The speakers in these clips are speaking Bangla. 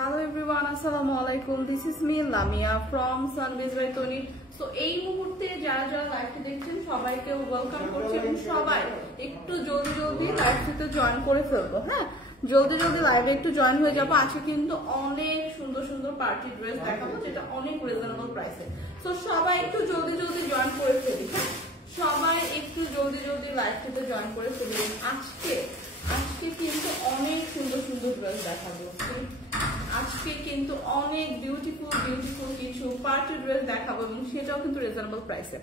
Hello everyone, assalamu alaikum. This is me Lamia from Sunbiz by Tony. So এই মুহূর্তে যারা যারা লাইভটি দেখছেন সবাইকে ওয়েলকাম করছি এবং সবাই একটু জলদি জলদি লাইভটিতে জয়েন করে ফেলবো। হ্যাঁ, জলদি জলদি লাইভে একটু জয়েন হয়ে যাবো। আজকে কিন্তু অনেক সুন্দর সুন্দর পার্টি ড্রেস দেখাবো যেটা অনেক রিজনেবল প্রাইসে। সো সবাই একটু জলদি জলদি জয়েন করে ফেলি। হ্যাঁ, সবাই একটু জলদি জলদি লাইভটিতে জয়েন করে ফেলি। আজকে কিন্তু অনেক সুন্দর সুন্দর ড্রেস দেখাবো। আজকে কিন্তু অনেক বিউটিফুল কিছু পার্টি ড্রেস দেখাবো এবং সেটাও কিন্তু রিজনেবল প্রাইসে।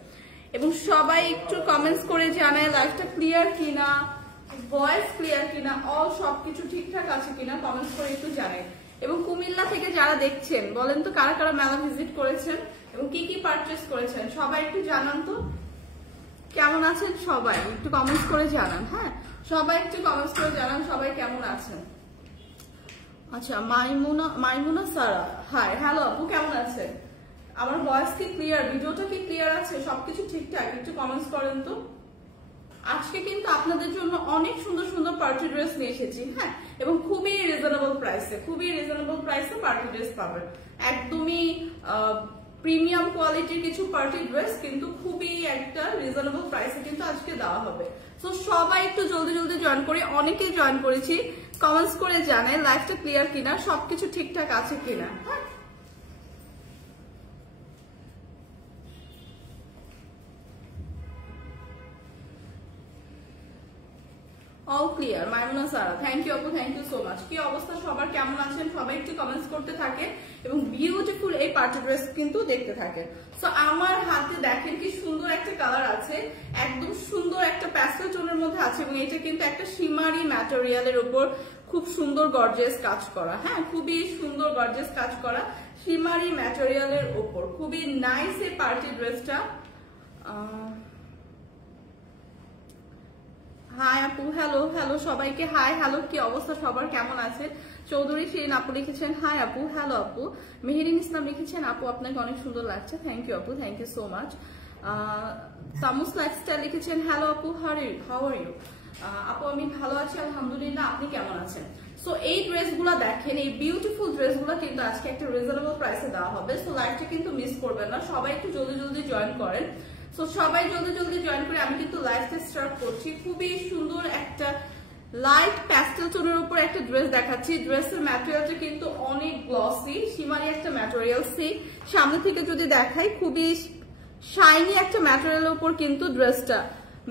এবং সবাই একটু কমেন্টস করে জানায় লাইভটা ক্লিয়ার কিনা, ভয়েস ক্লিয়ার কিনা, অল সবকিছু ঠিকঠাক আছে কিনা কমেন্টস করে একটু জানায়। এবং কুমিল্লা থেকে যারা দেখছেন বলেন তো কারা কারা মেলা ভিজিট করেছেন এবং কি কি পারচেজ করেছেন সবাই একটু জানান তো। কেমন আছেন সবাই একটু কমেন্টস করে জানান। হ্যাঁ, সবাই একটু কমেন্টস করে জানান সবাই কেমন আছেন। আচ্ছা, মাইমুনা সারা, হাই, হ্যালো আপু, কেমন আছেন? আমার ভয়েস কি ক্লিয়ার, ভিডিওটা কি ক্লিয়ার আছে, সবকিছু ঠিকঠাক? একটু কমেন্টস করেন তো। আজকে কিন্তু আপনাদের জন্য অনেক সুন্দর সুন্দর পার্টি ড্রেস নিয়ে এসেছি। হ্যাঁ, এবং খুবই রিজনেবল প্রাইসে পার্টি ড্রেস পাবেন। একদমই প্রিমিয়াম কোয়ালিটির কিছু পার্টি ড্রেস কিন্তু খুবই একটা রিজনেবল প্রাইসে কিন্তু আজকে দেওয়া হবে। তো সবাই একটু জলদি জলদি জয়েন করে, অনেকেই জয়েন করেছি, কমেন্টস করে জানায় লাইফটা ক্লিয়ার কিনা, সবকিছু ঠিকঠাক আছে কিনা। হ্যাঁ, all clear. Maimuna Sara, thank you আপু, থ্যাংক ইউ সো মাচ। কি অবস্থা সবার, কেমন আছেন সবাই একটু কমেন্টস করতে থাকে এবং বিউটিফুল এই পার্টি ড্রেস কিন্তু দেখতে থাকে। সো আমার হাতে দেখেন কি সুন্দর একটা কালার আছে, একদম সুন্দর একটা প্যাস্টেল টোনের মধ্যে আছে এবং এটা কিন্তু একটা শিমারি ম্যাটেরিয়ালের উপর খুব সুন্দর গর্জিয়াস কাজ করা। হ্যাঁ, খুবই সুন্দর গর্জিয়াস কাজ করা শিমারি ম্যাটেরিয়ালের উপর, খুবই নাইস এই পার্টি ড্রেসটা। হাই আপু, হ্যালো হ্যালো সবাইকে হাই হ্যালো, কি অবস্থা সবার, কেমন আছে? চৌধুরী শিরিন আপু লিখেছেন হাই আপু, হ্যালো আপু। মেহেরিন ইসলাম লিখেছেন আপু আপনাকে অনেক সুন্দর লাগছে, থ্যাংক ইউ আপু, থ্যাংক ইউ সো মাচ। তামুস লাইফস্টাইল লিখেছেন হ্যালো আপু, হাউ আর ইউ? আপু আমি ভালো আছি আলহামদুলিল্লাহ, আপনি কেমন আছেন? সো এই ড্রেসগুলো দেখেন, এই বিউটিফুল ড্রেসগুলো কিন্তু আজকে একটা রিজনেবল প্রাইসে দেওয়া হবে। সো লাইভটা কিন্তু মিস করবেন না, সবাই একটু জলদি জলদি জয়েন করেন। সো সবাই জলদি জলদি জয়েন করে আমি কিন্তু লাইভটা স্টার্ট করছি। খুবই সুন্দর একটা লাইট প্যাস্টেল টোনের উপর একটা ড্রেস দেখাচ্ছি। ড্রেসের ম্যাটেরিয়ালটা কিন্তু অনেক গ্লসি, শিমারি একটা ম্যাটেরিয়াল। সেই সামনে থেকে যদি দেখাই খুবই শাইনি একটা ম্যাটেরিয়ালের উপর কিন্তু ড্রেসটা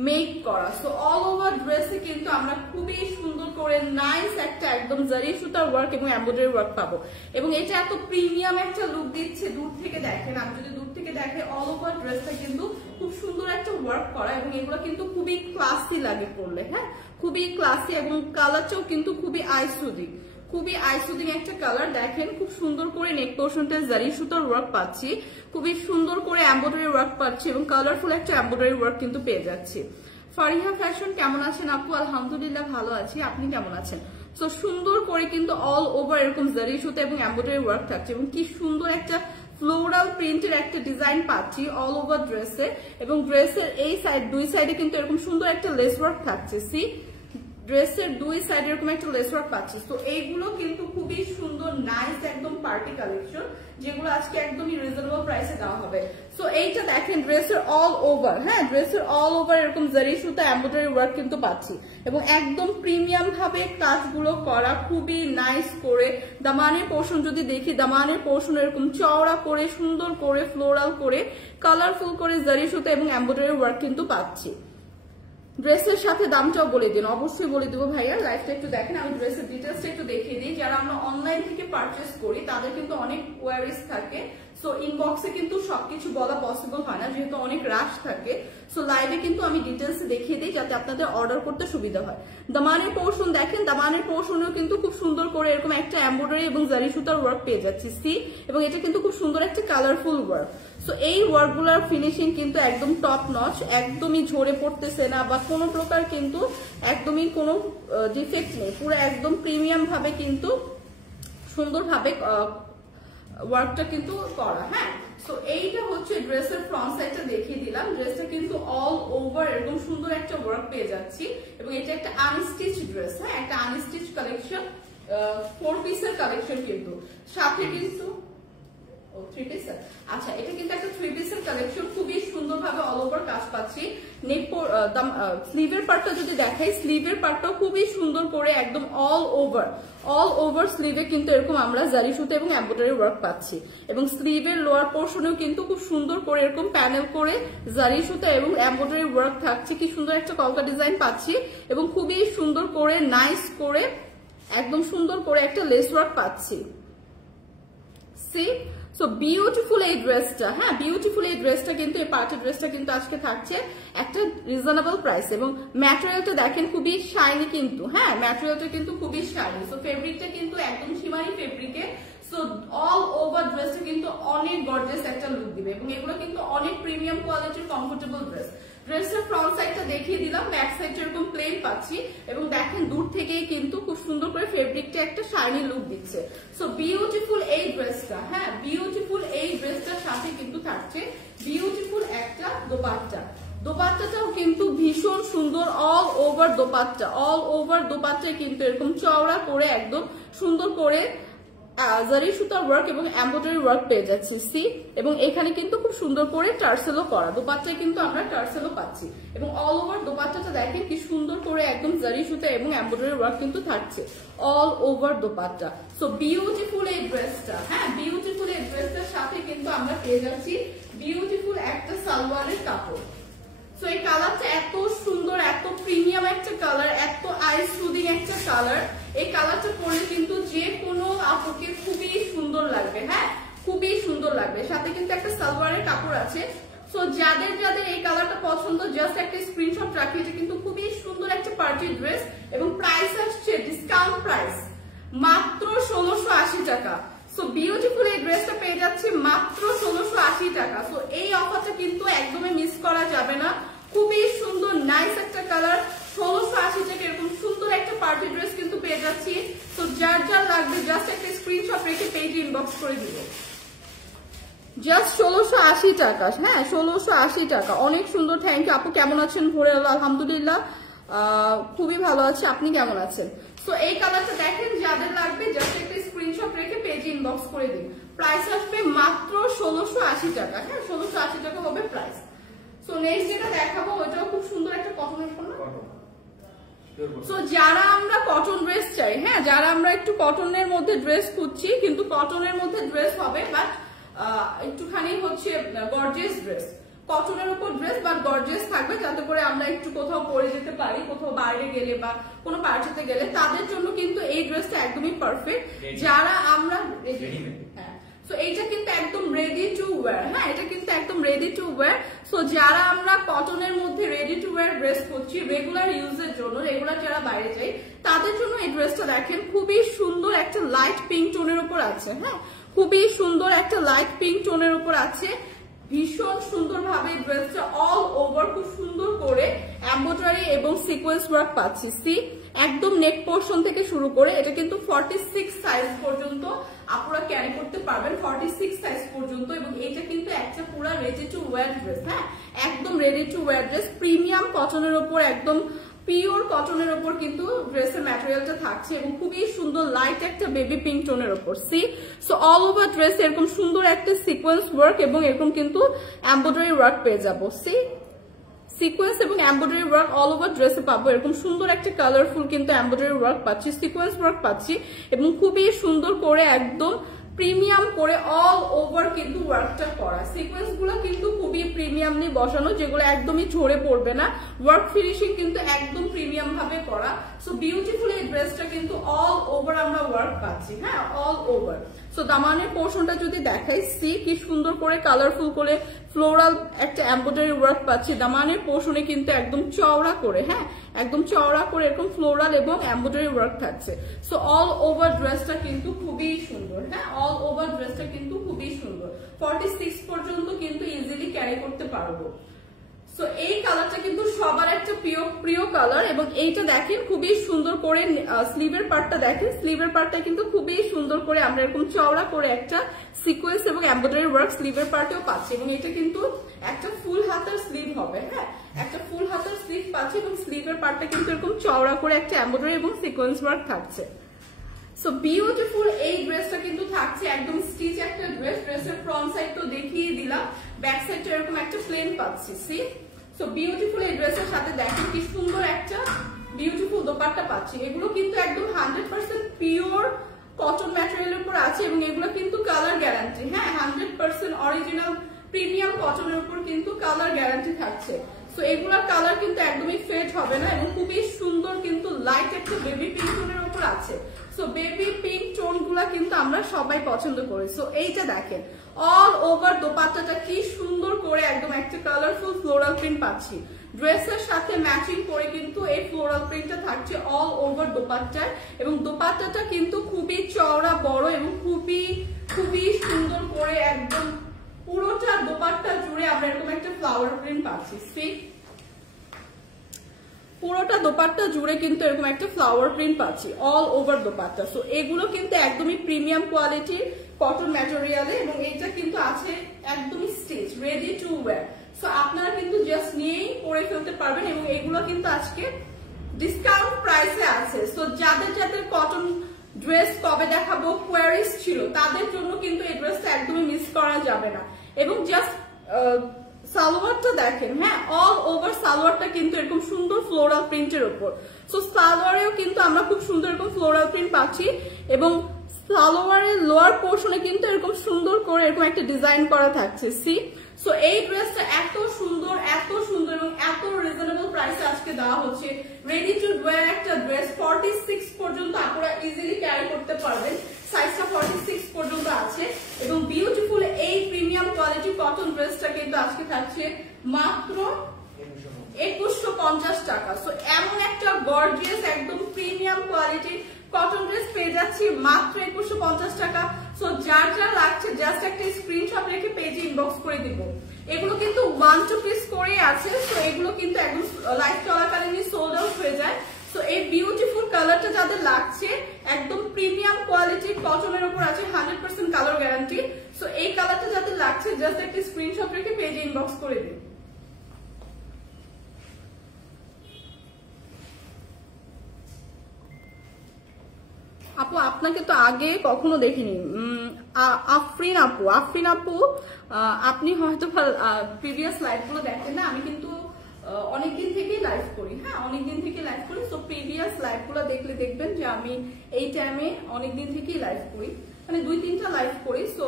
মেক করা। সো অল ওভার ড্রেসে কিন্তু আমরা খুবই সুন্দর করে নাইস একটা একদম জারি সুতার ওয়ার্ক এবং এমব্রয়ডারি ওয়ার্ক পাবো এবং এটা এত প্রিমিয়াম একটা লুক দিচ্ছে। দূর থেকে দেখেন, আমি যদি দূর থেকে দেখে অল ওভার ড্রেসটা কিন্তু খুব সুন্দর একটা ওয়ার্ক করা এবং এগুলো কিন্তু খুবই ক্লাসি লাগে পরলে। হ্যাঁ, খুবই ক্লাসি এবং কালারটাও কিন্তু খুবই আইসুদিং একটা কালার। দেখেন খুব সুন্দর করে নেক পোর্শনটা জারি সুতার ওয়ার্ক পাচ্ছি, খুবই সুন্দর করে এমব্রয়ডারি ওয়ার্ক পাচ্ছি এবং কালারফুল একটা এমব্রয়ডারি ওয়ার্ক কিন্তু পেয়ে যাচ্ছি। ফারিহা ফ্যাশন, কেমন আছেন আপু? আলহামদুলিল্লাহ ভালো আছি, আপনি কেমন আছেন? সো সুন্দর করে কিন্তু অল ওভার এরকম জারি সুতা এবং এমব্রয়ডারি ওয়ার্ক থাকছে এবং কি সুন্দর একটা ফ্লোরাল প্রিন্টের একটা ডিজাইন পাচ্ছি অল ওভার ড্রেসে এবং ড্রেসের এই সাইড দুই সাইডে কিন্তু এরকম সুন্দর একটা লেস ওয়ার্ক থাকছে। সি ড্রেসের দুই সাইডে এরকম একটা লেস ওয়ার্ক পাচ্ছি। তো এইগুলো কিন্তু খুবই সুন্দর নাইস একদম পার্টি কালেকশন যেগুলো আজকে একদমই রিজনেবল প্রাইসে দেওয়া হবে। সো এইটা দেখেন ড্রেসের অল ওভার, হ্যাঁ ড্রেসের অল ওভার এরকম জারি সুতা এমব্রয়ডারি ওয়ার্ক কিন্তু পাচ্ছি এবং একদম প্রিমিয়াম ভাবে কাজগুলো করা, খুবই নাইস করে। দামানের পোর্শন যদি দেখি, দামানের পোর্শন এরকম চওড়া করে সুন্দর করে ফ্লোরাল করে কালারফুল করে জারি সুতা এবং এমব্রয়ডারি ওয়ার্ক কিন্তু পাচ্ছি। ড্রেসের সাথে দামটাও বলে দিন, অবশ্যই বলে দেবো ভাইয়া। লাইফটা একটু দেখেন, আমি ড্রেসের ডিটেলসটা একটু দেখিয়ে দিই। যারা আমরা অনলাইন থেকে পারচেস করি তাদের কিন্তু অনেক কোয়ারিজ থাকে। সো ইনবক্সে কিন্তু সবকিছু বলা পসিবল হয় না যেহেতু অনেক রাশ থাকে। সো লাইভে কিন্তু আমি ডিটেলসে দেখিয়ে দিই যাতে আপনাদের অর্ডার করতে সুবিধা হয়। দামানের পোর্শন দেখেন, দামানের পোর্শনেও কিন্তু খুব সুন্দর করে এরকম একটা এমব্রয়ডারি এবং জারি সুতার ওয়ার্ক পেয়ে যাচ্ছি। সি এবং এটা কিন্তু খুব সুন্দর একটা কালারফুল ওয়ার্ক। সো এই ওয়ার্কগুলোর ফিনিশিং কিন্তু একদম টপ নচ, একদমই ঝরে পড়তেছে না বা কোনো প্রকার কিন্তু একদমই কোনো ডিফেক্ট নেই, পুরো একদম প্রিমিয়াম ভাবে কিন্তু সুন্দরভাবে ওয়ার্কটা কিন্তু করা। হ্যাঁ, সো এইটা হচ্ছে ড্রেসের ফ্রন্ট সাইডটা দেখিয়ে দিলাম। ড্রেসটা কিন্তু অল ওভার এরকম সুন্দর একটা ওয়ার্ক পেয়ে যাচ্ছি এবং এটা একটা আনস্টিচ ড্রেস। হ্যাঁ, একটা আনস্টিচ কালেকশন 4 পিসের কালেকশন কিন্তু সাথে কিন্তু 3 পিস। আচ্ছা, এটা কিন্তু একটা 3 পিসের কালেকশন, খুবই সুন্দরভাবে অল ওভার কাজ পাচ্ছি। স্লিভের পার্টটা যদি দেখাই, স্লিভের পার্টটাও খুবই সুন্দর করে একদম অল ওভার স্লিভে কিন্তু এরকম আমরা জারি সুতা এবং এমব্রয়ডারি ওয়ার্ক পাচ্ছি, এবং স্লিভের লোয়ার পোর্শনেও কিন্তু খুব সুন্দর করে এরকম প্যানেল করে জারি সুতা এবং এমব্রয়ডারি ওয়ার্ক থাকছে। কি সুন্দর একটা কলকা ডিজাইন পাচ্ছি, এবং খুবই সুন্দর করে নাইস করে একদম সুন্দর করে একটা লেস ওয়ার্ক পাচ্ছি। সি সো বিউটিফুল এই ড্রেসটা, হ্যাঁ বিউটিফুল এই ড্রেসটা কিন্তু, এই পার্টি ড্রেসটা কিন্তু আজকে থাকছে একটা রিজনেবল প্রাইস, এবং ম্যাটেরিয়ালটা দেখেন খুবই শাইনি কিন্তু, হ্যাঁ ম্যাটেরিয়ালটা কিন্তু খুবই শাইনি। সো ফেব্রিকটা কিন্তু একদম সীমানি ফেব্রিকে। সো অল ওভার ড্রেসটা কিন্তু অনেক গর্জিয়াস একটা লুক দিবে, এবং এগুলো কিন্তু অনেক প্রিমিয়াম কোয়ালিটির কমফোর্টেবল ড্রেস। ড্রেসের ফ্রন্ট সাইডটা দেখিয়ে দিলাম, ব্যাক সাইডটা এরকম প্লেন পাচ্ছি, এবং দেখেন দূর থেকেই কিন্তু খুব সুন্দর করে ফেব্রিকটা একটা শাইনি লুক দিচ্ছে। সো বিউটিফুল এই ড্রেসটা, হ্যাঁ বিউটিফুল এই ড্রেসটার সাথে কিন্তু থাকছে বিউটিফুল একটা দোপাট্টা। দোপাট্টাটাও কিন্তু ভীষণ সুন্দর, অল ওভার দোপাট্টায় কিন্তু এরকম চওড়া করে একদম সুন্দর করে জারি সুতার ওয়ার্ক এবং এমব্রয়ডারি ওয়ার্ক পেয়ে যাচ্ছি। সি, এবং এখানে কিন্তু খুব সুন্দর করে টার্সেলও করা, দোপাট্টায় কিন্তু আমরা টার্সেলও পাচ্ছি, এবং অল ওভার দোপাট্টাটা দেখেন কি সুন্দর করে একদম জারি সুতা এবং এমব্রয়ডারি ওয়ার্ক কিন্তু থাকছে all over dupatta. So beautiful এই ড্রেসটা, হ্যাঁ বিউটিফুল এই ড্রেসটার সাথে কিন্তু আমরা পেয়ে যাচ্ছি বিউটিফুল একটা সালোয়ারের কাপড়। সো এই কালারটা এত সুন্দর, এত প্রিমিয়াম একটা কালার, এত আই সুদিং একটা কালার। এই কালারটা পরলে কিন্তু যে কোনো আপুকে খুবই সুন্দর লাগবে, হ্যাঁ খুবই সুন্দর লাগবে। সাথে কিন্তু একটা সালোয়ারের কাপড় আছে। সো যাদের যাদের এই কালারটা পছন্দ, জাস্ট একটা স্ক্রিনশট রাখি। এটা কিন্তু খুবই সুন্দর একটা পার্টি ড্রেস, এবং প্রাইস আসছে ডিসকাউন্ট প্রাইস মাত্র 1680 টাকা। সো বিউটিফুল এই ড্রেসটা পেয়ে যাচ্ছে মাত্র 1680 টাকা। সো এই অফারটা কিন্তু একদমই মিস করা যাবে না। খুবই সুন্দর নাইস একটা কালার, 1680 টাকা এরকম সুন্দর একটা পার্টি ড্রেস কিন্তু পেয়ে যাচ্ছি। তো যার যার লাগবে জাস্ট একটা স্ক্রিনশট রেখে পেজে ইনবক্স করে দিব। জাস্ট 1680 টাকা, হ্যাঁ 1680 টাকা, অনেক সুন্দর। থ্যাংক ইউ আপু, কেমন আছেন? ভোরে আলহামদুলিল্লাহ খুবই ভালো আছে, আপনি কেমন আছেন? সো এই কালারটা দেখেন, যাদের লাগবে জাস্ট একটা স্ক্রিনশট রেখে পেজে ইনবক্স করে দিন। প্রাইস আসবে মাত্র 1680 টাকা, হ্যাঁ 1680 টাকা হবে প্রাইস। সো নেক্সট যেটা দেখাবো ওইটাও খুব সুন্দর একটা কটনের উপর। সো যারা আমরা কটন ড্রেস চাই, হ্যাঁ যারা আমরা একটু কটনের মধ্যে ড্রেস খুঁজছি, কিন্তু কটনের মধ্যে ড্রেস হবে বাট একটুখানি হচ্ছে গর্জিয়াস ড্রেস, কটনের উপর ড্রেস বাট গর্জিয়াস থাকবে, যাতে করে আমরা একটু কোথাও পরে যেতে পারি, কোথাও বাইরে গেলে বা কোনো পার্টিতে গেলে তাদের জন্য কিন্তু এই ড্রেসটা একদমই পারফেক্ট। যারা আমরা সো এইটা কিন্তু একদম রেডি টু ওয়্যার, হ্যাঁ এটা কিন্তু একদম রেডি টু ওয়্যার। সো যারা আমরা কটনের মধ্যে রেডি টু ওয়্যার ড্রেস করছি রেগুলার ইউজের জন্য, রেগুলার যারা বাইরে যাই তাদের জন্য এই ড্রেসটা দেখেন খুবই সুন্দর একটা লাইট পিঙ্ক টোনের উপর আছে, হ্যাঁ খুবই সুন্দর একটা লাইট পিঙ্ক টোনের উপর আছে। ভীষণ সুন্দর ভাবে ড্রেসটা অল ওভার খুব সুন্দর করে এমব্রয়ডারি এবং সিকোয়েন্স ওয়ার্ক পাচ্ছি। সি, একদম নেক পোর্শন থেকে শুরু করে এটা কিন্তু 46 সাইজ পর্যন্ত আপনারা ক্যারি করতে পারবেন, 46 সাইজ পর্যন্ত। এবং এটা কিন্তু একটা পুরো রেডি টু ওয়্যার ড্রেস, হ্যাঁ একদম ready to wire dress, premium কটনের উপর, একদম পিওর কটনের উপর কিন্তু ড্রেসের ম্যাটেরিয়ালটা থাকছে, এবং খুবই সুন্দর লাইট একটা বেবি পিঙ্ক টোনের উপর। See, so all over dress এরকম সুন্দর একটা সিকোয়েন্স ওয়ার্ক এবং এরকম কিন্তু এমব্রয়ডারি ওয়ার্ক পেয়ে যাবো। সি, সিকোয়েন্স এবং এমব্রয়ডারি ওয়ার্ক অল ওভার ড্রেসে পাবো, এরকম সুন্দর একটা কালারফুল কিন্তু এমব্রয়ডারি ওয়ার্ক পাচ্ছি, সিকোয়েন্স ওয়ার্ক পাচ্ছি, এবং খুবই সুন্দর করে একদম প্রিমিয়াম করে অল ওভার কিন্তু ওয়ার্কটা করা। সিকোয়েন্স গুলো কিন্তু খুবই প্রিমিয়ামলি বসানো, যেগুলো একদমই ঝরে পড়বে না, ওয়ার্ক ফিনিশিং কিন্তু একদম প্রিমিয়াম ভাবে করা। সো বিউটিফুল এই ড্রেসটা কিন্তু অল ওভার আমরা ওয়ার্ক পাচ্ছি, হ্যাঁ অল ওভার। সো দামানের পোর্শনটা যদি দেখাই, সি কি সুন্দর করে কালারফুল করে ফ্লোরাল একটা এমব্রয়ডারি ওয়ার্ক পাচ্ছি। দামানের পোর্শনে কিন্তু একদম চওড়া করে, হ্যাঁ একদম চওড়া করে এরকম ফ্লোরাল এবং এমব্রয়ডারি ওয়ার্ক থাকছে। সো অল ওভার ড্রেসটা কিন্তু খুবই সুন্দর, হ্যাঁ অল ওভার ড্রেসটা কিন্তু খুবই সুন্দর, 46 পর্যন্ত কিন্তু ইজিলি ক্যারি করতে পারবো। সো এই কালারটা কিন্তু সবার একটা প্রিয় কালার, এবং এইটা দেখেন খুবই সুন্দর করে স্লিভের পার্টটা দেখেন, স্লিভের পার্টটা কিন্তু খুবই সুন্দর করে আমরা এরকম চওড়া করে একটা সিকোয়েন্স এবং এমব্রয়ডারি ওয়ার্ক স্লিভের পার্টেও পাচ্ছি, এবং এটা কিন্তু একটা ফুল হাতার স্লিভ হবে, হ্যাঁ একটা ফুল হাতার স্লিভ পাচ্ছি, এবং স্লিভের পার্টটা কিন্তু এরকম চওড়া করে একটা এমব্রয়ডারি এবং সিকোয়েন্স ওয়ার্ক থাকছে। সো বিউটিফুল এই ড্রেসটা কিন্তু থাকছে একদম স্টিচ একটা ড্রেস। ড্রেসের ফ্রন্ট সাইড তো দেখিয়ে দিলাম, ব্যাক সাইডটা এরকম একটা প্লেন পাচ্ছি। সি সো বিউটিফুল এই ড্রেসের সাথে দেখেন কি সুন্দর একটা বিউটিফুল দোপাট্টা পাচ্ছি। এগুলো কিন্তু একদম 100% পিওর কটন ম্যাটেরিয়ালের উপর আছে এবং এগুলো কিন্তু কালার গ্যারান্টি। হ্যাঁ, 100% অরিজিনাল প্রিমিয়াম কটনের উপর কিন্তু কালার গ্যারান্টি থাকছে। সো এগুলোর কালার কিন্তু একদমই ফেড হবে না এবং খুবই সুন্দর কিন্তু লাইট একটা বেবি পিঙ্ক টোনের উপর আছে। সো বেবি পিঙ্ক টোন গুলা কিন্তু আমরা সবাই পছন্দ করি। সো এইটা দেখেন অল ওভার দোপাট্টাটা কি সুন্দর করে একদম একটা কালারফুল ফ্লোরাল প্রিন্ট পাচ্ছি। ড্রেসের সাথে ম্যাচিং করে কিন্তু এই ফ্লোরাল প্রিন্টটা থাকছে অল ওভার দোপাট্টায় এবং দোপাট্টাটা কিন্তু খুবই চওড়া বড় এবং খুবই খুবই সুন্দর করে একদম পুরোটা দোপাট্টা জুড়ে আমরা এরকম একটা ফ্লাওয়ার প্রিন্ট পাচ্ছি। সি পুরোটা দোপাট্টা জুড়ে কিন্তু এরকম একটা ফ্লাওয়ার প্রিন্ট পাচ্ছি অল ওভার দোপাট্টা। সো এগুলো কিন্তু একদমই প্রিমিয়াম কোয়ালিটির কটন ম্যাটেরিয়ালে এবং এইটা কিন্তু আছে একদমই stitch ready to wire. So আপনারা কিন্তু জাস্ট নিয়েই পরে ফেলতে পারবেন এবং এগুলো কিন্তু আজকে ডিসকাউন্ট প্রাইসে আছে। সো যাদের যাদের কটন ড্রেস কবে দেখাবো কোয়ারিজ ছিল তাদের জন্য কিন্তু এই ড্রেসটা একদমই মিস করা যাবে না। এবং জাস্ট সালোয়ারটা দেখেন, হ্যাঁ অল ওভার সালোয়ারটা কিন্তু এরকম সুন্দর ফ্লোরাল প্রিন্টের উপর। সো সালোয়ারেও কিন্তু আমরা খুব সুন্দর এরকম ফ্লোরাল প্রিন্ট পাচ্ছি এবং সালোয়ারের লোয়ার পোর্শনে কিন্তু এরকম সুন্দর করে এরকম একটা ডিজাইন করা থাকছে। সি সো এই ড্রেসটা এত সুন্দর এবং এত রিজনেবল প্রাইসে আজকে দেওয়া হচ্ছে। রেডি টু ওয়্যার একটা ড্রেস 46 পর্যন্ত আপনারা ইজিলি ক্যারি করতে পারবেন। সাইজটা 46 পর্যন্ত আছে এবং বিউটিফুল এই প্রিমিয়াম কোয়ালিটি কটন ড্রেসটা কিন্তু আজকে থাকছে মাত্র 2150 টাকা। সো এমন একটা গর্জিয়াস একদম প্রিমিয়াম কোয়ালিটির কটন ড্রেস পেয়ে যাচ্ছি মাত্র 2150 টাকা। সো যার যা লাগছে জাস্ট একটা স্ক্রিনশট রেখে পেজে ইনবক্স করে দিব। এগুলো কিন্তু 1 to পিস করে আছে। সো এগুলো কিন্তু একদম লাইভ চলাকালীনই সোল্ড আউট হয়ে যায়। সো এই বিউটিফুল কালারটা যাদের লাগছে একদম প্রিমিয়াম কোয়ালিটির কটনের উপর আছে 100% কালার গ্যারান্টি। সো এই কালারটা যাদের লাগছে জাস্ট একটা স্ক্রিনশট রেখে পেজে ইনবক্স করে দিন। আপু আপনাকে তো আগে কখনো দেখিনি। আফরিন আপু আপনি হয়তো প্রিভিয়াস লাইভ গুলো দেখেন না। আমি কিন্তু অনেকদিন থেকেই লাইভ করি, হ্যাঁ অনেকদিন থেকে লাইভ করি। তো প্রিভিয়াস লাইভ গুলো দেখলে দেখবেন যে আমি এই টাইমে অনেকদিন থেকেই লাইভ করি, মানে 2-3টা লাইভ করি। সো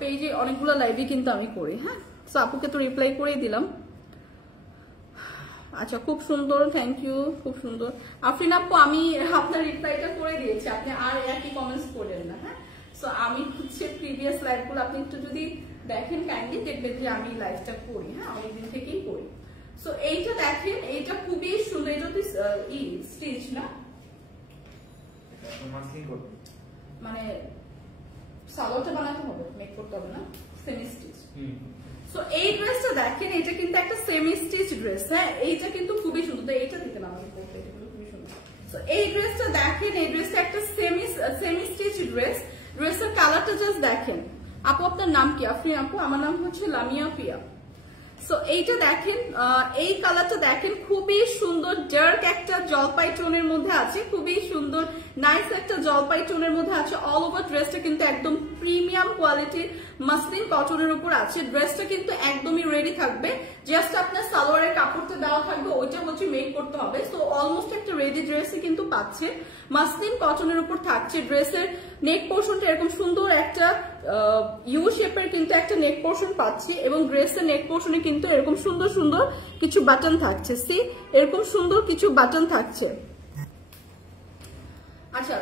পেজে অনেকগুলো লাইভই কিন্তু আমি করি। হ্যাঁ সো আপুকে তো রিপ্লাই করেই দিলাম। আচ্ছা খুব সুন্দর, থ্যাংক ইউ, খুব সুন্দর আফরিন আপু। আমি আপনার রিপ্লাইটা করে দিয়েছি, আপনি আর একই কমেন্টস করলেন না। হ্যাঁ সো আমি হচ্ছে প্রিভিয়াস লাইভগুলো আপনি একটু যদি দেখেন কাইন্ডলি দেখবেন যে আমি লাইভটা করি, হ্যাঁ অনেকদিন থেকেই করি। সো এইটা দেখেন, এইটা খুবই সুন্দর। এটা তো স্টিচ না, মানে সালোয়ারটা বানাতে হবে, মেক করতে হবে না, সেমি স্টিচ। সো এই ড্রেসটা দেখেন, এটা কিন্তু একটা সেমি স্টিচ ড্রেস। হ্যাঁ এইটা কিন্তু খুবই সুন্দর। তো এইটা থেকে না আমাকে পড়তে, এটা কিন্তু খুবই সুন্দর। সো এই ড্রেসটা দেখেন, এই ড্রেসটা একটা সেমি স্টিচ ড্রেস। ড্রেসের কালারটা জাস্ট দেখেন। আপু আপনার নাম কি? আফরিন আপু। আমার নাম হচ্ছে লামিয়া পিয়া। সো এইটা দেখেন, এই কালারটা দেখেন খুবই সুন্দর, ডার্ক একটা জলপাই টোনের মধ্যে আছে, খুবই সুন্দর নাইস একটা জলপাই টোনের মধ্যে আছে। অল ওভার ড্রেসটা কিন্তু একদম প্রিমিয়াম কোয়ালিটির মাসলিন কটনের উপর আছে। ড্রেসটা কিন্তু একদমই রেডি থাকবে, জাস্ট আপনার সালোয়ারের কাপড়টা দেওয়া থাকবে, ওইটা হচ্ছে মেক করতে হবে। সো অলমোস্ট একটা রেডি ড্রেসই কিন্তু পাচ্ছে, মাসলিন কটনের উপর থাকছে। ড্রেসের নেক পোর্শনটা এরকম সুন্দর একটা ইউ শেপের কিন্তু একটা নেক পোর্শন পাচ্ছি এবং ড্রেসের নেক পোর্শনে কিন্তু এরকম সুন্দর সুন্দর কিছু বাটন থাকছে। সি এরকম সুন্দর কিছু বাটন থাকছে। আচ্ছা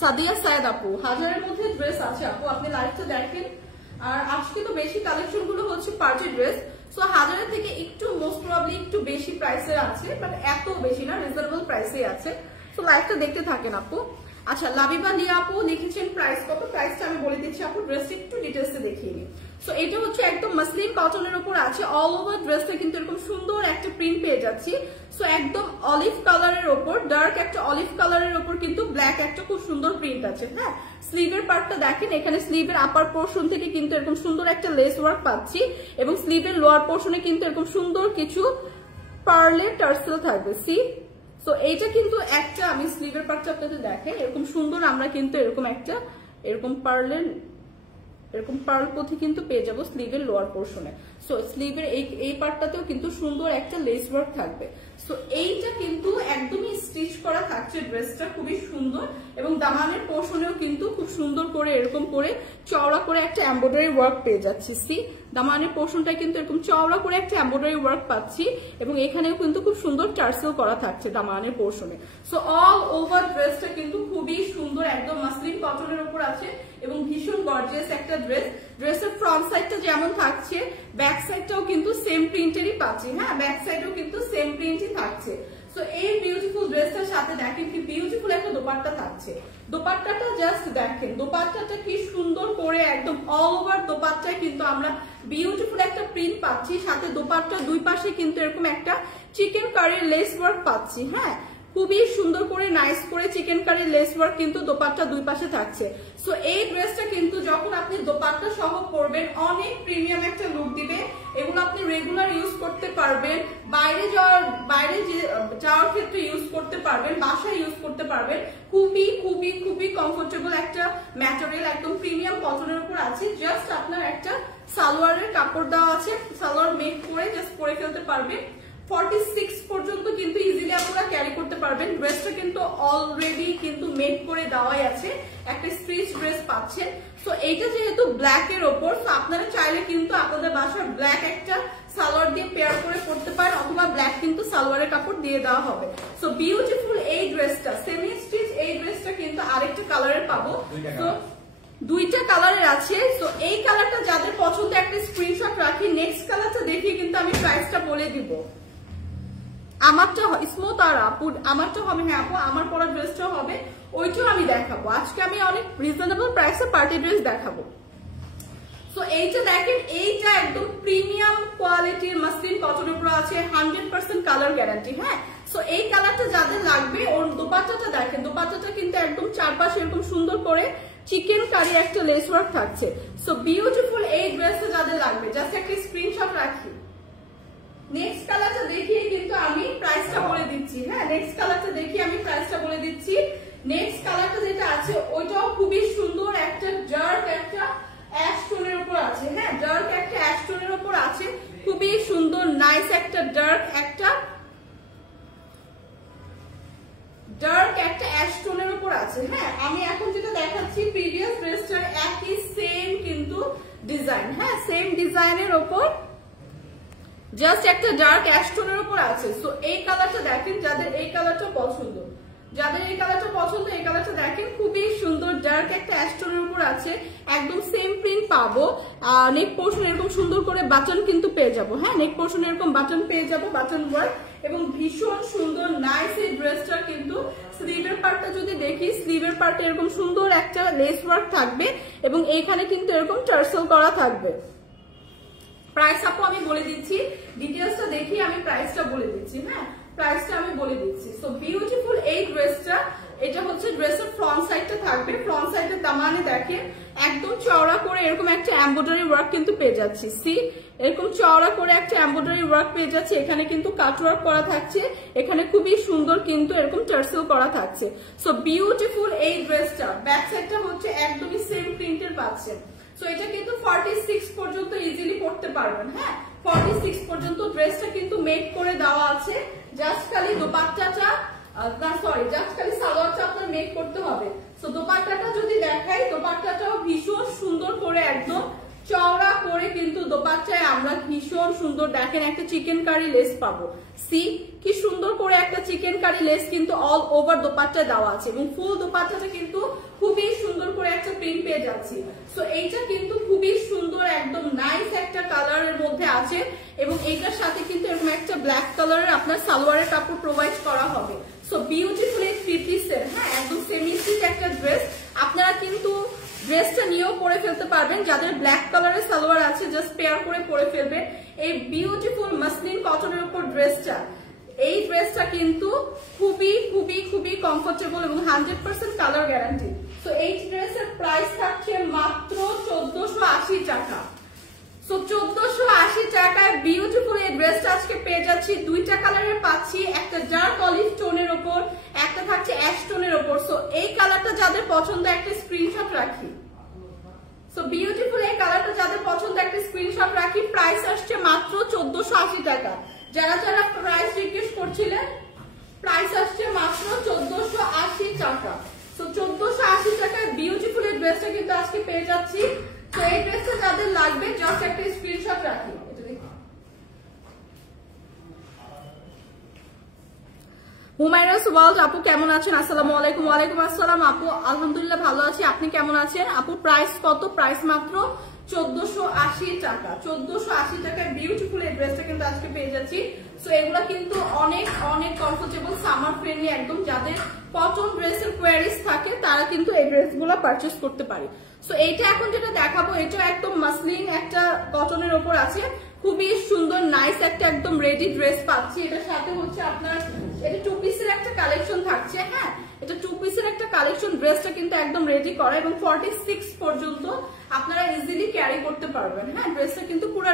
সাদিয়া সায়েদ আপু, হাজারের মধ্যে ড্রেস আছে আপু, আপনি লাইভটা দেখেন। আর আজকে তো বেশি কালেকশন গুলো হচ্ছে পার্টি ড্রেস। সো হাজারের থেকে একটু মোস্ট প্রবাবলি একটু বেশি প্রাইসের আছে, বাট এত বেশি না, রিজনেবল প্রাইসে আছে। তো লাইভটা দেখতে থাকেন আপু। আচ্ছা লাবিবা লিয়া আপু লিখেছেন প্রাইস কত? প্রাইসটা আমি বলে দিচ্ছি আপু, ড্রেসটা একটু ডিটেলসে দেখিয়ে নিই। সো এটা হচ্ছে একদম মাসলিন কটনের উপর আছে। অল ওভার ড্রেসটা কিন্তু এরকম সুন্দর একটা প্রিন্ট পেয়ে যাচ্ছি। সো একদম অলিভ কালারের ওপর, ডার্ক একটা অলিভ কালারের ওপর কিন্তু ব্ল্যাক একটা খুব সুন্দর প্রিন্ট আছে। হ্যাঁ স্লিভের পার্টটা দেখেন, এখানে স্লিভের আপার পোর্শন থেকে কিন্তু এরকম সুন্দর একটা লেস ওয়ার্ক পাচ্ছি এবং স্লিভের লোয়ার পোর্শনে কিন্তু এরকম সুন্দর কিছু পার্লের টার্সেল থাকবে। সি সো তো এইটা কিন্তু একটা, আমি স্লিভের পার্টটা আপনাদের দেখেন, এরকম সুন্দর আমরা কিন্তু এরকম একটা এরকম পার্ল পথি কিন্তু পেয়ে যাবো স্লিভের লোয়ার পোর্শনে। সো স্লিভের এই পার্টটাতেও কিন্তু সুন্দর একটা লেস ওয়ার্ক থাকবে। সো এইটা কিন্তু একদমই স্টিচ করা থাকছে ড্রেসটা, খুবই সুন্দর, এবং দামানের পোর্শনেও কিন্তু খুব সুন্দর করে এরকম করে চওড়া করে একটা এমব্রয়ডারি ওয়ার্ক পেয়ে যাচ্ছি। সি দামানের পোর্শনটা কিন্তু এরকম চওড়া করে একটা এমব্রয়ডারি ওয়ার্ক পাচ্ছি, এবং এখানেও কিন্তু খুব সুন্দর টার্সেল করা থাকছে দামানের পোর্শনে। সো অল ওভার ড্রেসটা কিন্তু খুবই সুন্দর, একদম মাসলিন কটনের উপর আছে এবং ভীষণ গর্জিয়াস একটা ড্রেস। ড্রেসের ফ্রন্ট সাইডটা যেমন থাকছে, ব্যাক সাইডটাও কিন্তু সেম প্রিন্টেরই পাচ্ছি। হ্যাঁ, ব্যাক সাইডও কিন্তু সেম প্রিন্টই থাকছে। সো এই বিউটিফুল ড্রেসটার সাথে দেখেন কি বিউটিফুল একটা দোপাট্টা থাকছে। দোপাট্টাটা জাস্ট দেখেন, দোপাট্টাটা কি সুন্দর করে একদম অল ওভার দোপাট্টায় কিন্তু আমরা বিউটিফুল একটা প্রিন্ট পাচ্ছি। সাথে দোপাট্টার দুই পাশে কিন্তু এরকম একটা চিকেন কারির লেস ওয়ার্ক পাচ্ছি। হ্যাঁ, খুবই সুন্দর করে নাইস করে চিকেন কারি লেস ওয়ার্ক কিন্তু দোপাট্টা দুই পাশে থাকছে। সো এই ড্রেসটা কিন্তু যখন আপনি দোপাট্টা সহ পরবেন অনেক প্রিমিয়াম একটা লুক দিবে। এগুলো আপনি রেগুলার ইউজ করতে পারবেন, বাইরে যাওয়ার ক্ষেত্রে ইউজ করতে পারবেন, বাসায় ইউজ করতে পারবেন। খুবই খুবই খুবই কমফোর্টেবল একটা ম্যাটেরিয়াল, একদম প্রিমিয়াম কটনের উপর আছে। জাস্ট আপনার একটা সালোয়ারের কাপড় দেওয়া আছে, সালোয়ার মেক করে জাস্ট পরে ফেলতে পারবেন। 46 পর্যন্ত কিন্তু ইজিলি আপনারা ক্যারি করতে পারবেন। ড্রেসটা কিন্তু অলরেডি কিন্তু মেক করে দেওয়াই আছে, একটা স্ট্রিচ ড্রেস পাচ্ছেন। সো এইটা যেহেতু ব্ল্যাক এর ওপর, তো আপনারা চাইলে কিন্তু আপনাদের বাসার ব্ল্যাক একটা সালোয়ার দিয়ে পেয়ার করে পড়তে পারেন, অথবা ব্ল্যাক কিন্তু সালোয়ারের কাপড় দিয়ে দেওয়া হবে। সো বিউটিফুল এই ড্রেসটা, সেমি স্টিচ এই ড্রেসটা কিন্তু আরেকটা কালারের পাবো। তো দুইটা কালারের আছে। তো এই কালারটা যাদের পছন্দ একটা স্ক্রিনশট রাখি। নেক্সট কালারটা দেখিয়ে কিন্তু আমি প্রাইসটা বলে দিব। আমারটা স্মুথ আর আপু আমারটা হবে, হ্যাঁ আপু আমার পরা ড্রেসটাও হবে, ওইটাও আমি দেখাবো। আজকে আমি অনেক রিজনেবল প্রাইসে পার্টি ড্রেস দেখাবো। সো এইটা দেখেন, এইটা একদম প্রিমিয়াম কোয়ালিটির মাসলিন কটনের উপর আছে, 100% কালার গ্যারান্টি। হ্যাঁ, সো এই কালারটা যাদের লাগবে, ওর দোপাট্টাটা দেখেন, দোপাট্টাটা কিন্তু একদম চারপাশে এরকম সুন্দর করে চিকেন কারি একটা লেস ওয়ার্ক থাকছে। সো বিউটিফুল এই ড্রেসটা যাদের লাগবে জাস্ট একটা স্ক্রিনশট রাখি। নেক্সট কালারটা দেখিয়ে কিন্তু আমি প্রাইসটা বলে দিচ্ছি। হ্যাঁ, নেক্সট কালারটা দেখিয়ে আমি প্রাইসটা বলে দিচ্ছি। নেক্সট কালারটা যেটা আছে ওইটাও খুবই সুন্দর, একটা ডার্ক একটা অ্যাশ টোনের উপর আছে। হ্যাঁ, ডার্ক একটা অ্যাশ টোনের উপর আছে, খুবই সুন্দর নাইস একটা ডার্ক একটা অ্যাশ টোনের উপর আছে। হ্যাঁ, আমি এখন যেটা দেখাচ্ছি প্রিভিয়াস ড্রেসটার একই সেম কিন্তু ডিজাইন। হ্যাঁ, সেম ডিজাইনের উপর জাস্ট একটা ডার্ক অ্যাশ টোনের উপর আছে। সো এই কালারটা দেখেন, যাদের এই কালারটা পছন্দ, এই কালারটা দেখেন, খুবই সুন্দর ডার্ক একটা অ্যাশ টোনের উপর আছে, একদম সেম প্রিন্ট পাবো। নেক পোর্শন এরকম সুন্দর করে বাটন কিন্তু পেয়ে যাবো। হ্যাঁ, নেক পোর্শন এরকম বাটন পেয়ে যাবো, বাটন ওয়ার্ক, এবং ভীষণ সুন্দর নাইস এই ড্রেসটা কিন্তু। স্লিভের পার্টটা যদি দেখি, স্লিভের পার্টে এরকম সুন্দর একটা লেস ওয়ার্ক থাকবে, এবং এইখানে কিন্তু এরকম টার্সেল করা থাকবে। প্রাইস আপু আমি বলে দিচ্ছি, ডিটেলসটা দেখি আমি প্রাইসটা বলে দিচ্ছি। হ্যাঁ, প্রাইসটা আমি বলে দিচ্ছি। সো বিউটিফুল এই ড্রেসটা, এটা হচ্ছে ড্রেসের ফ্রন্ট সাইডটা থাকবে। ফ্রন্ট সাইডের দামানে দেখেন একদম চওড়া করে এরকম একটা এমব্রয়ডারি ওয়ার্ক কিন্তু পেয়ে যাচ্ছি। সি এরকম চওড়া করে একটা এমব্রয়ডারি ওয়ার্ক পেয়ে যাচ্ছে, এখানে কিন্তু কাট ওয়ার্ক করা থাকছে, এখানে খুবই সুন্দর কিন্তু এরকম টার্সেল করা থাকছে। সো বিউটিফুল এই ড্রেসটা, ব্যাক সাইডটা হচ্ছে একদমই সেম প্রিন্টের পাচ্ছেন। সো এটা কিন্তু 46 পর্যন্ত ইজিলি পড়তে পারবেন। হ্যাঁ, 46 পর্যন্ত ড্রেসটা কিন্তু মেক করে দেওয়া আছে। জাস্ট খালি দোপাট্টাটা জাস্ট খালি সালোয়ারটা আপনার মেক করতে হবে। সো দোপাট্টাটা যদি দেখাই, দোপাট্টাটাও ভীষণ সুন্দর করে একদম চওড়া করে কিন্তু দোপাট্টায় আমরা ভীষণ সুন্দর দেখেন একটা চিকেন কারি লেস পাবো। সি কি সুন্দর করে একটা চিকেন কারি লেস কিন্তু অল ওভার দোপাট্টায় দেওয়া আছে, এবং ফুল দোপাট্টাটা কিন্তু খুবই সুন্দর করে একটা প্রিন্ট পেয়ে যাচ্ছি। সো এইটা কিন্তু খুবই সুন্দর একদম নাইস একটা কালারের মধ্যে আছে, এবং এইটার সাথে কিন্তু এরকম একটা ব্ল্যাক কালারের আপনার সালোয়ারের কাপড় প্রোভাইড করা হবে। সো বিউটিফুল এই 3 পিসের, হ্যাঁ একদম সেমি স্টিচ একটা ড্রেস। আপনারা কিন্তু ড্রেসটা নিয়েও পরে ফেলতে পারবেন, যাদের ব্ল্যাক কালারের সালোয়ার আছে জাস্ট পেয়ার করে পরে ফেলবেন। এই বিউটিফুল মাসলিন কটনের উপর ড্রেসটা, এই ড্রেসটা কিন্তু খুবই খুবই খুবই কমফোর্টেবল এবং 100% কালার গ্যারান্টি। তো এই ড্রেসের প্রাইস থাকছে মাত্র 1480 টাকা। সো 1480 টাকায় বিউটিফুল এই ড্রেসটা আজকে পেয়ে যাচ্ছি। দুইটা কালারের পাচ্ছি, একটা ডার্ক অলিভ টোনের উপর, একটা থাকছে অ্যাশ টোনের উপর। সো এই কালারটা যাদের পছন্দ একটা স্ক্রিনশট রাখি। সো বিউটিফুল এই কালারটা যাদের পছন্দ একটা স্ক্রিনশট রাখি। প্রাইস আসছে মাত্র 1480 টাকা। যারা যারা প্রাইস রিকোয়েস্ট করছিলেন, প্রাইস আসছে মাত্র 1480 টাকা। সো 1480 টাকায় বিউটিফুল এই ড্রেসটা কিন্তু আজকে পেয়ে যাচ্ছি। তো এই ড্রেসটা যাদের লাগবে জাস্ট একটা স্ক্রিনশট রাখি। হুমায়রাস ওয়ার্ল্ড আপু কেমন আছেন? আসসালামু আলাইকুম। ওয়ালাইকুম আসসালাম আপু, আলহামদুলিল্লাহ ভালো আছি। আপনি কেমন আছেন আপু? প্রাইস কত? প্রাইস মাত্র 1480 টাকা। 1480 টাকায় বিউটিফুল এই ড্রেসটা কিন্তু আজকে পেয়ে যাচ্ছি। সো এগুলা কিন্তু অনেক অনেক কমফোর্টেবল, সামার ফ্রেন্ডলি একদম। যাদের কটন ড্রেসের কোয়ারিজ থাকে তারা কিন্তু এই ড্রেসগুলো পারচেজ করতে পারে। সো এইটা এখন যেটা দেখাবো এটা একদম মাসলিন একটা কটনের উপর আছে, খুবই সুন্দর নাইস একটা একদম রেডি ড্রেস পাচ্ছি। এটার সাথে হচ্ছে আপনার এটা 2 পিসের একটা কালেকশন থাকছে। হ্যাঁ, এটা 2 পিসের একটা কালেকশন। ড্রেসটা কিন্তু একদম রেডি করা এবং 46 পর্যন্ত আপনারা ইজিলি ক্যারি করতে পারবেন। হ্যাঁ, ড্রেসটা কিন্তু পুরো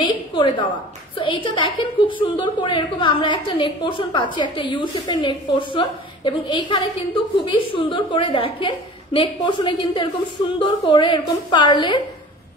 মেক করে দেওয়া। সো এইটা দেখেন খুব সুন্দর করে এরকম আমরা একটা নেক পোর্শন পাচ্ছি, একটা ইউ শেপের নেক পোর্শন। এবং এইখানে কিন্তু খুবই সুন্দর করে দেখেন নেক পোর্শনে কিন্তু এরকম সুন্দর করে এরকম পার্লের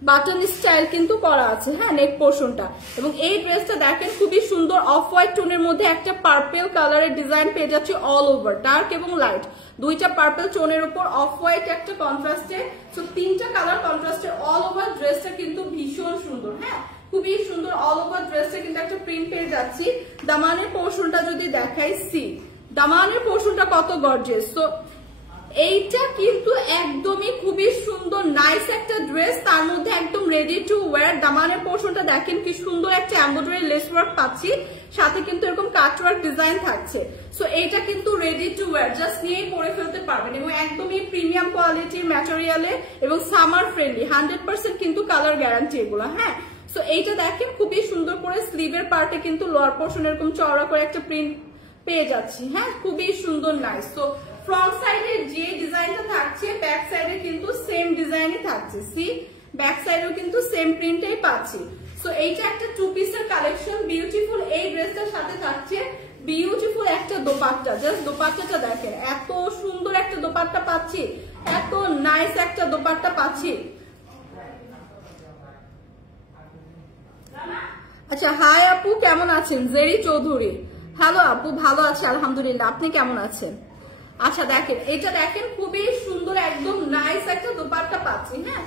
বাটন স্টাইল কিন্তু করা আছে। হ্যাঁ, নেক পোর্শনটা। এবং এই ড্রেসটা দেখেন খুবই সুন্দর অফ হোয়াইট টোনের মধ্যে একটা পার্পেল কালারের ডিজাইন পেয়ে যাচ্ছে অল ওভার, ডার্ক এবং লাইট দুইটা পার্পেল টোনের উপর অফ হোয়াইট একটা কন্ট্রাস্টে। সো তিনটা কালার কন্ট্রাস্টে অল ওভার ড্রেসটা কিন্তু ভীষণ সুন্দর। হ্যাঁ, খুবই সুন্দর অল ওভার ড্রেসটা কিন্তু একটা প্রিন্ট পেয়ে যাচ্ছি। দামানের পোর্শনটা যদি দেখাই, সি দামানের পোর্শনটা কত গর্জিয়াস। সো এইটা কিন্তু একদমই খুবই সুন্দর নাইস একটা ড্রেস, তার মধ্যে একদম রেডি টু ওয়্যার। দামানের পোর্শনটা দেখেন কি সুন্দর একটা এমব্রয়ডারি লেস ওয়ার্ক পাচ্ছি, সাথে কিন্তু এরকম কাটওয়ার্ক ডিজাইন থাকছে। সো এইটা কিন্তু রেডি টু ওয়্যার, জাস্ট নিয়েই পরে ফেলতে পারবেন এবং একদমই প্রিমিয়াম কোয়ালিটির ম্যাটেরিয়ালে এবং সামার ফ্রেন্ডলি 100% কিন্তু কালার গ্যারান্টি এগুলো। হ্যাঁ, সো এইটা দেখেন খুবই সুন্দর করে স্লিভের পার্টে কিন্তু লোয়ার পোর্শন এরকম চওড়া করে একটা প্রিন্ট পেয়ে যাচ্ছি। হ্যাঁ, খুবই সুন্দর নাইস। তো ফ্রন্ট সাইডে যে ডিজাইনটা থাকছে ব্যাক সাইডে কিন্তু সেম ডিজাইনই থাকছে। সি ব্যাক সাইডেও কিন্তু সেম প্রিন্টেই পাচ্ছি। সো এইটা একটা 2 পিসের কালেকশন। বিউটিফুল এই ড্রেসটার সাথে থাকছে বিউটিফুল একটা দোপাট্টা। জাস্ট দোপাট্টাটা দেখেন, এত সুন্দর একটা দোপাট্টা পাচ্ছি, এত নাইস একটা দোপাট্টা পাচ্ছি। আচ্ছা, হাই আপু কেমন আছেন? জেরি চৌধুরী, হ্যালো আপু, ভালো আছি আলহামদুলিল্লাহ। আপনি কেমন আছেন? আচ্ছা দেখেন, এটা দেখেন খুবই সুন্দর একদম নাইস একটা দোপাট্টা পাচ্ছি। হ্যাঁ,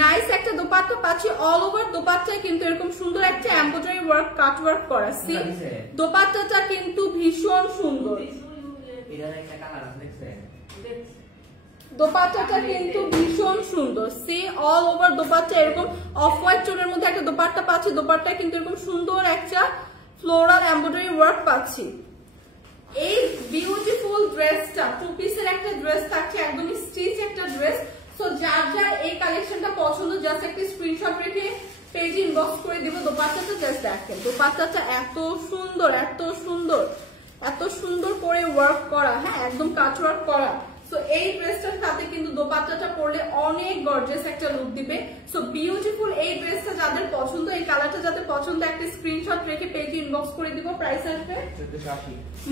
নাইস একটা দোপাট্টা পাচ্ছি। অল ওভার দোপাট্টায় কিন্তু এরকম সুন্দর একটা এমব্রয়ডারি ওয়ার্ক কাট ওয়ার্ক করা। সি দোপাট্টাটা কিন্তু ভীষণ সুন্দর, দোপাট্টাটা কিন্তু ভীষণ সুন্দর। সি অল ওভার দোপাট্টা এরকম অফ হোয়াইট টোনের মধ্যে একটা দোপাট্টা পাচ্ছি। দোপাট্টা কিন্তু এরকম সুন্দর একটা ফ্লোরাল এমব্রয়ডারি ওয়ার্ক পাচ্ছি। এই বিউটিফুল ড্রেসটা 2 পিসের একটা ড্রেস থাকছে, একদমই স্টিচ একটা ড্রেস। সো যার যার এই কালেকশনটা পছন্দ জাস্ট একটা স্ক্রিনশট রেখে পেজে ইনবক্স করে দিব। দোপাট্টাটা জাস্ট দেখেন, দোপাট্টাটা এত সুন্দর, এত সুন্দর, এত সুন্দর করে ওয়ার্ক করা। হ্যাঁ, একদম কাট ওয়ার্ক করা। সো এই ড্রেসটার সাথে কিন্তু দোপাট্টাটা পরলে অনেক গর্জিয়াস একটা লুক দিবে। সো বিউটিফুল এই ড্রেসটা যাদের পছন্দ, এই কালারটা যাদের পছন্দ একটা স্ক্রিনশট রেখে পেজে ইনবক্স করে দিব। প্রাইস আসবে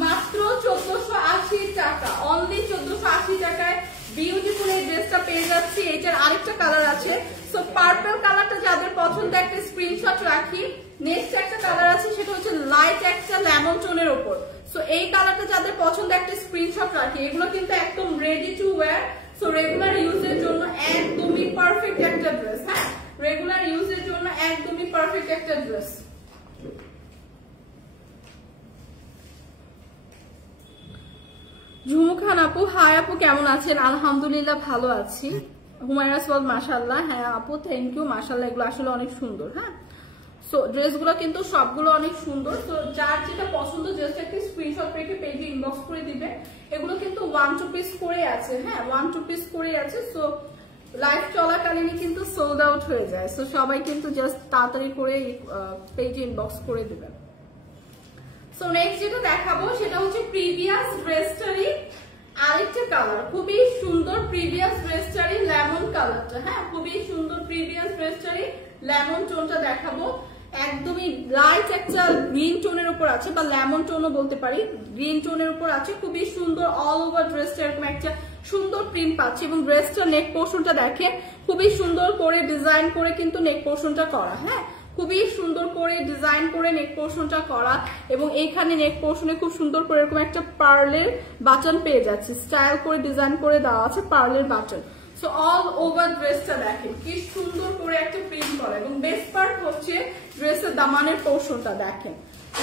মাত্র 1480 টাকা। অনলি 1480 টাকায় বিউটিফুল এই ড্রেসটা পেয়ে যাচ্ছি। এটার আরেকটা কালার আছে। সো পার্পল কালারটা যাদের পছন্দ একটা স্ক্রিনশট রাখি। নেক্সট একটা কালার আছে, সেটা হচ্ছে লাইট একটা লেমন টোনের উপর। সো এই কালারটা যাদের পছন্দ একটা স্ক্রিনশট রাখি। এগুলো কিন্তু একদম ready to wire. So regular ইউজের জন্য একদমই পারফেক্ট একটা ড্রেস। হ্যাঁ, রেগুলার ইউজের জন্য একদমই পারফেক্ট একটা ড্রেস। ঝুমু খান আপু, হাই আপু কেমন আছেন? আলহামদুলিল্লাহ ভালো আছি। হুমায়রা সোয়াল, মাশাআল্লাহ। হ্যাঁ আপু, থ্যাংক ইউ, মাশাআল্লাহ। এগুলো আসলে অনেক সুন্দর। হ্যাঁ, সো ড্রেসগুলো কিন্তু সবগুলো অনেক সুন্দর। তো যার যেটা পছন্দ জাস্ট একটা স্ক্রিনশট রেখে পেজে ইনবক্স করে দিবে। এগুলো কিন্তু 1-2 পিস করে আছে। হ্যাঁ, 1-2 পিস করে আছে। সো লাইভ চলাকালীনই কিন্তু সোল্ড আউট হয়ে যায়। সো সবাই কিন্তু জাস্ট তাড়াতাড়ি করে পেজে ইনবক্স করে দিবেন। সো নেক্সট যেটা দেখাবো সেটা হচ্ছে প্রিভিয়াস ড্রেসটারই আরেকটা কালার খুবই সুন্দর প্রিভিয়াস ড্রেসটারই লেমন কালারটা, হ্যাঁ খুবই সুন্দর প্রিভিয়াস ড্রেসটারই লেমন টোনটা দেখাবো। একদমই লাইট একটা গ্রিন টোনের উপর আছে, বা লেমন টোনও বলতে পারি, গ্রিন টোনের উপর আছে। খুবই সুন্দর অল ওভার ড্রেসটা এরকম একটা সুন্দর প্রিন্ট পাচ্ছে, এবং ড্রেসটা নেক পোর্শনটা দেখেন খুবই সুন্দর করে ডিজাইন করে কিন্তু নেক পোর্শনটা করা, হ্যাঁ খুবই সুন্দর করে ডিজাইন করে নেক পোর্শনটা করা। এবং এইখানে নেক পোর্শনে খুব সুন্দর করে এরকম একটা পার্লের বাটন পেয়ে যাচ্ছে, স্টাইল করে ডিজাইন করে দেওয়া আছে পার্লের বাটন। সো অল ওভার ড্রেসটা দেখেন কি সুন্দর করে একটা প্রিন্ট করা, এবং বেস্ট পার্ট হচ্ছে ড্রেসের দামানের পোর্শনটা দেখেন,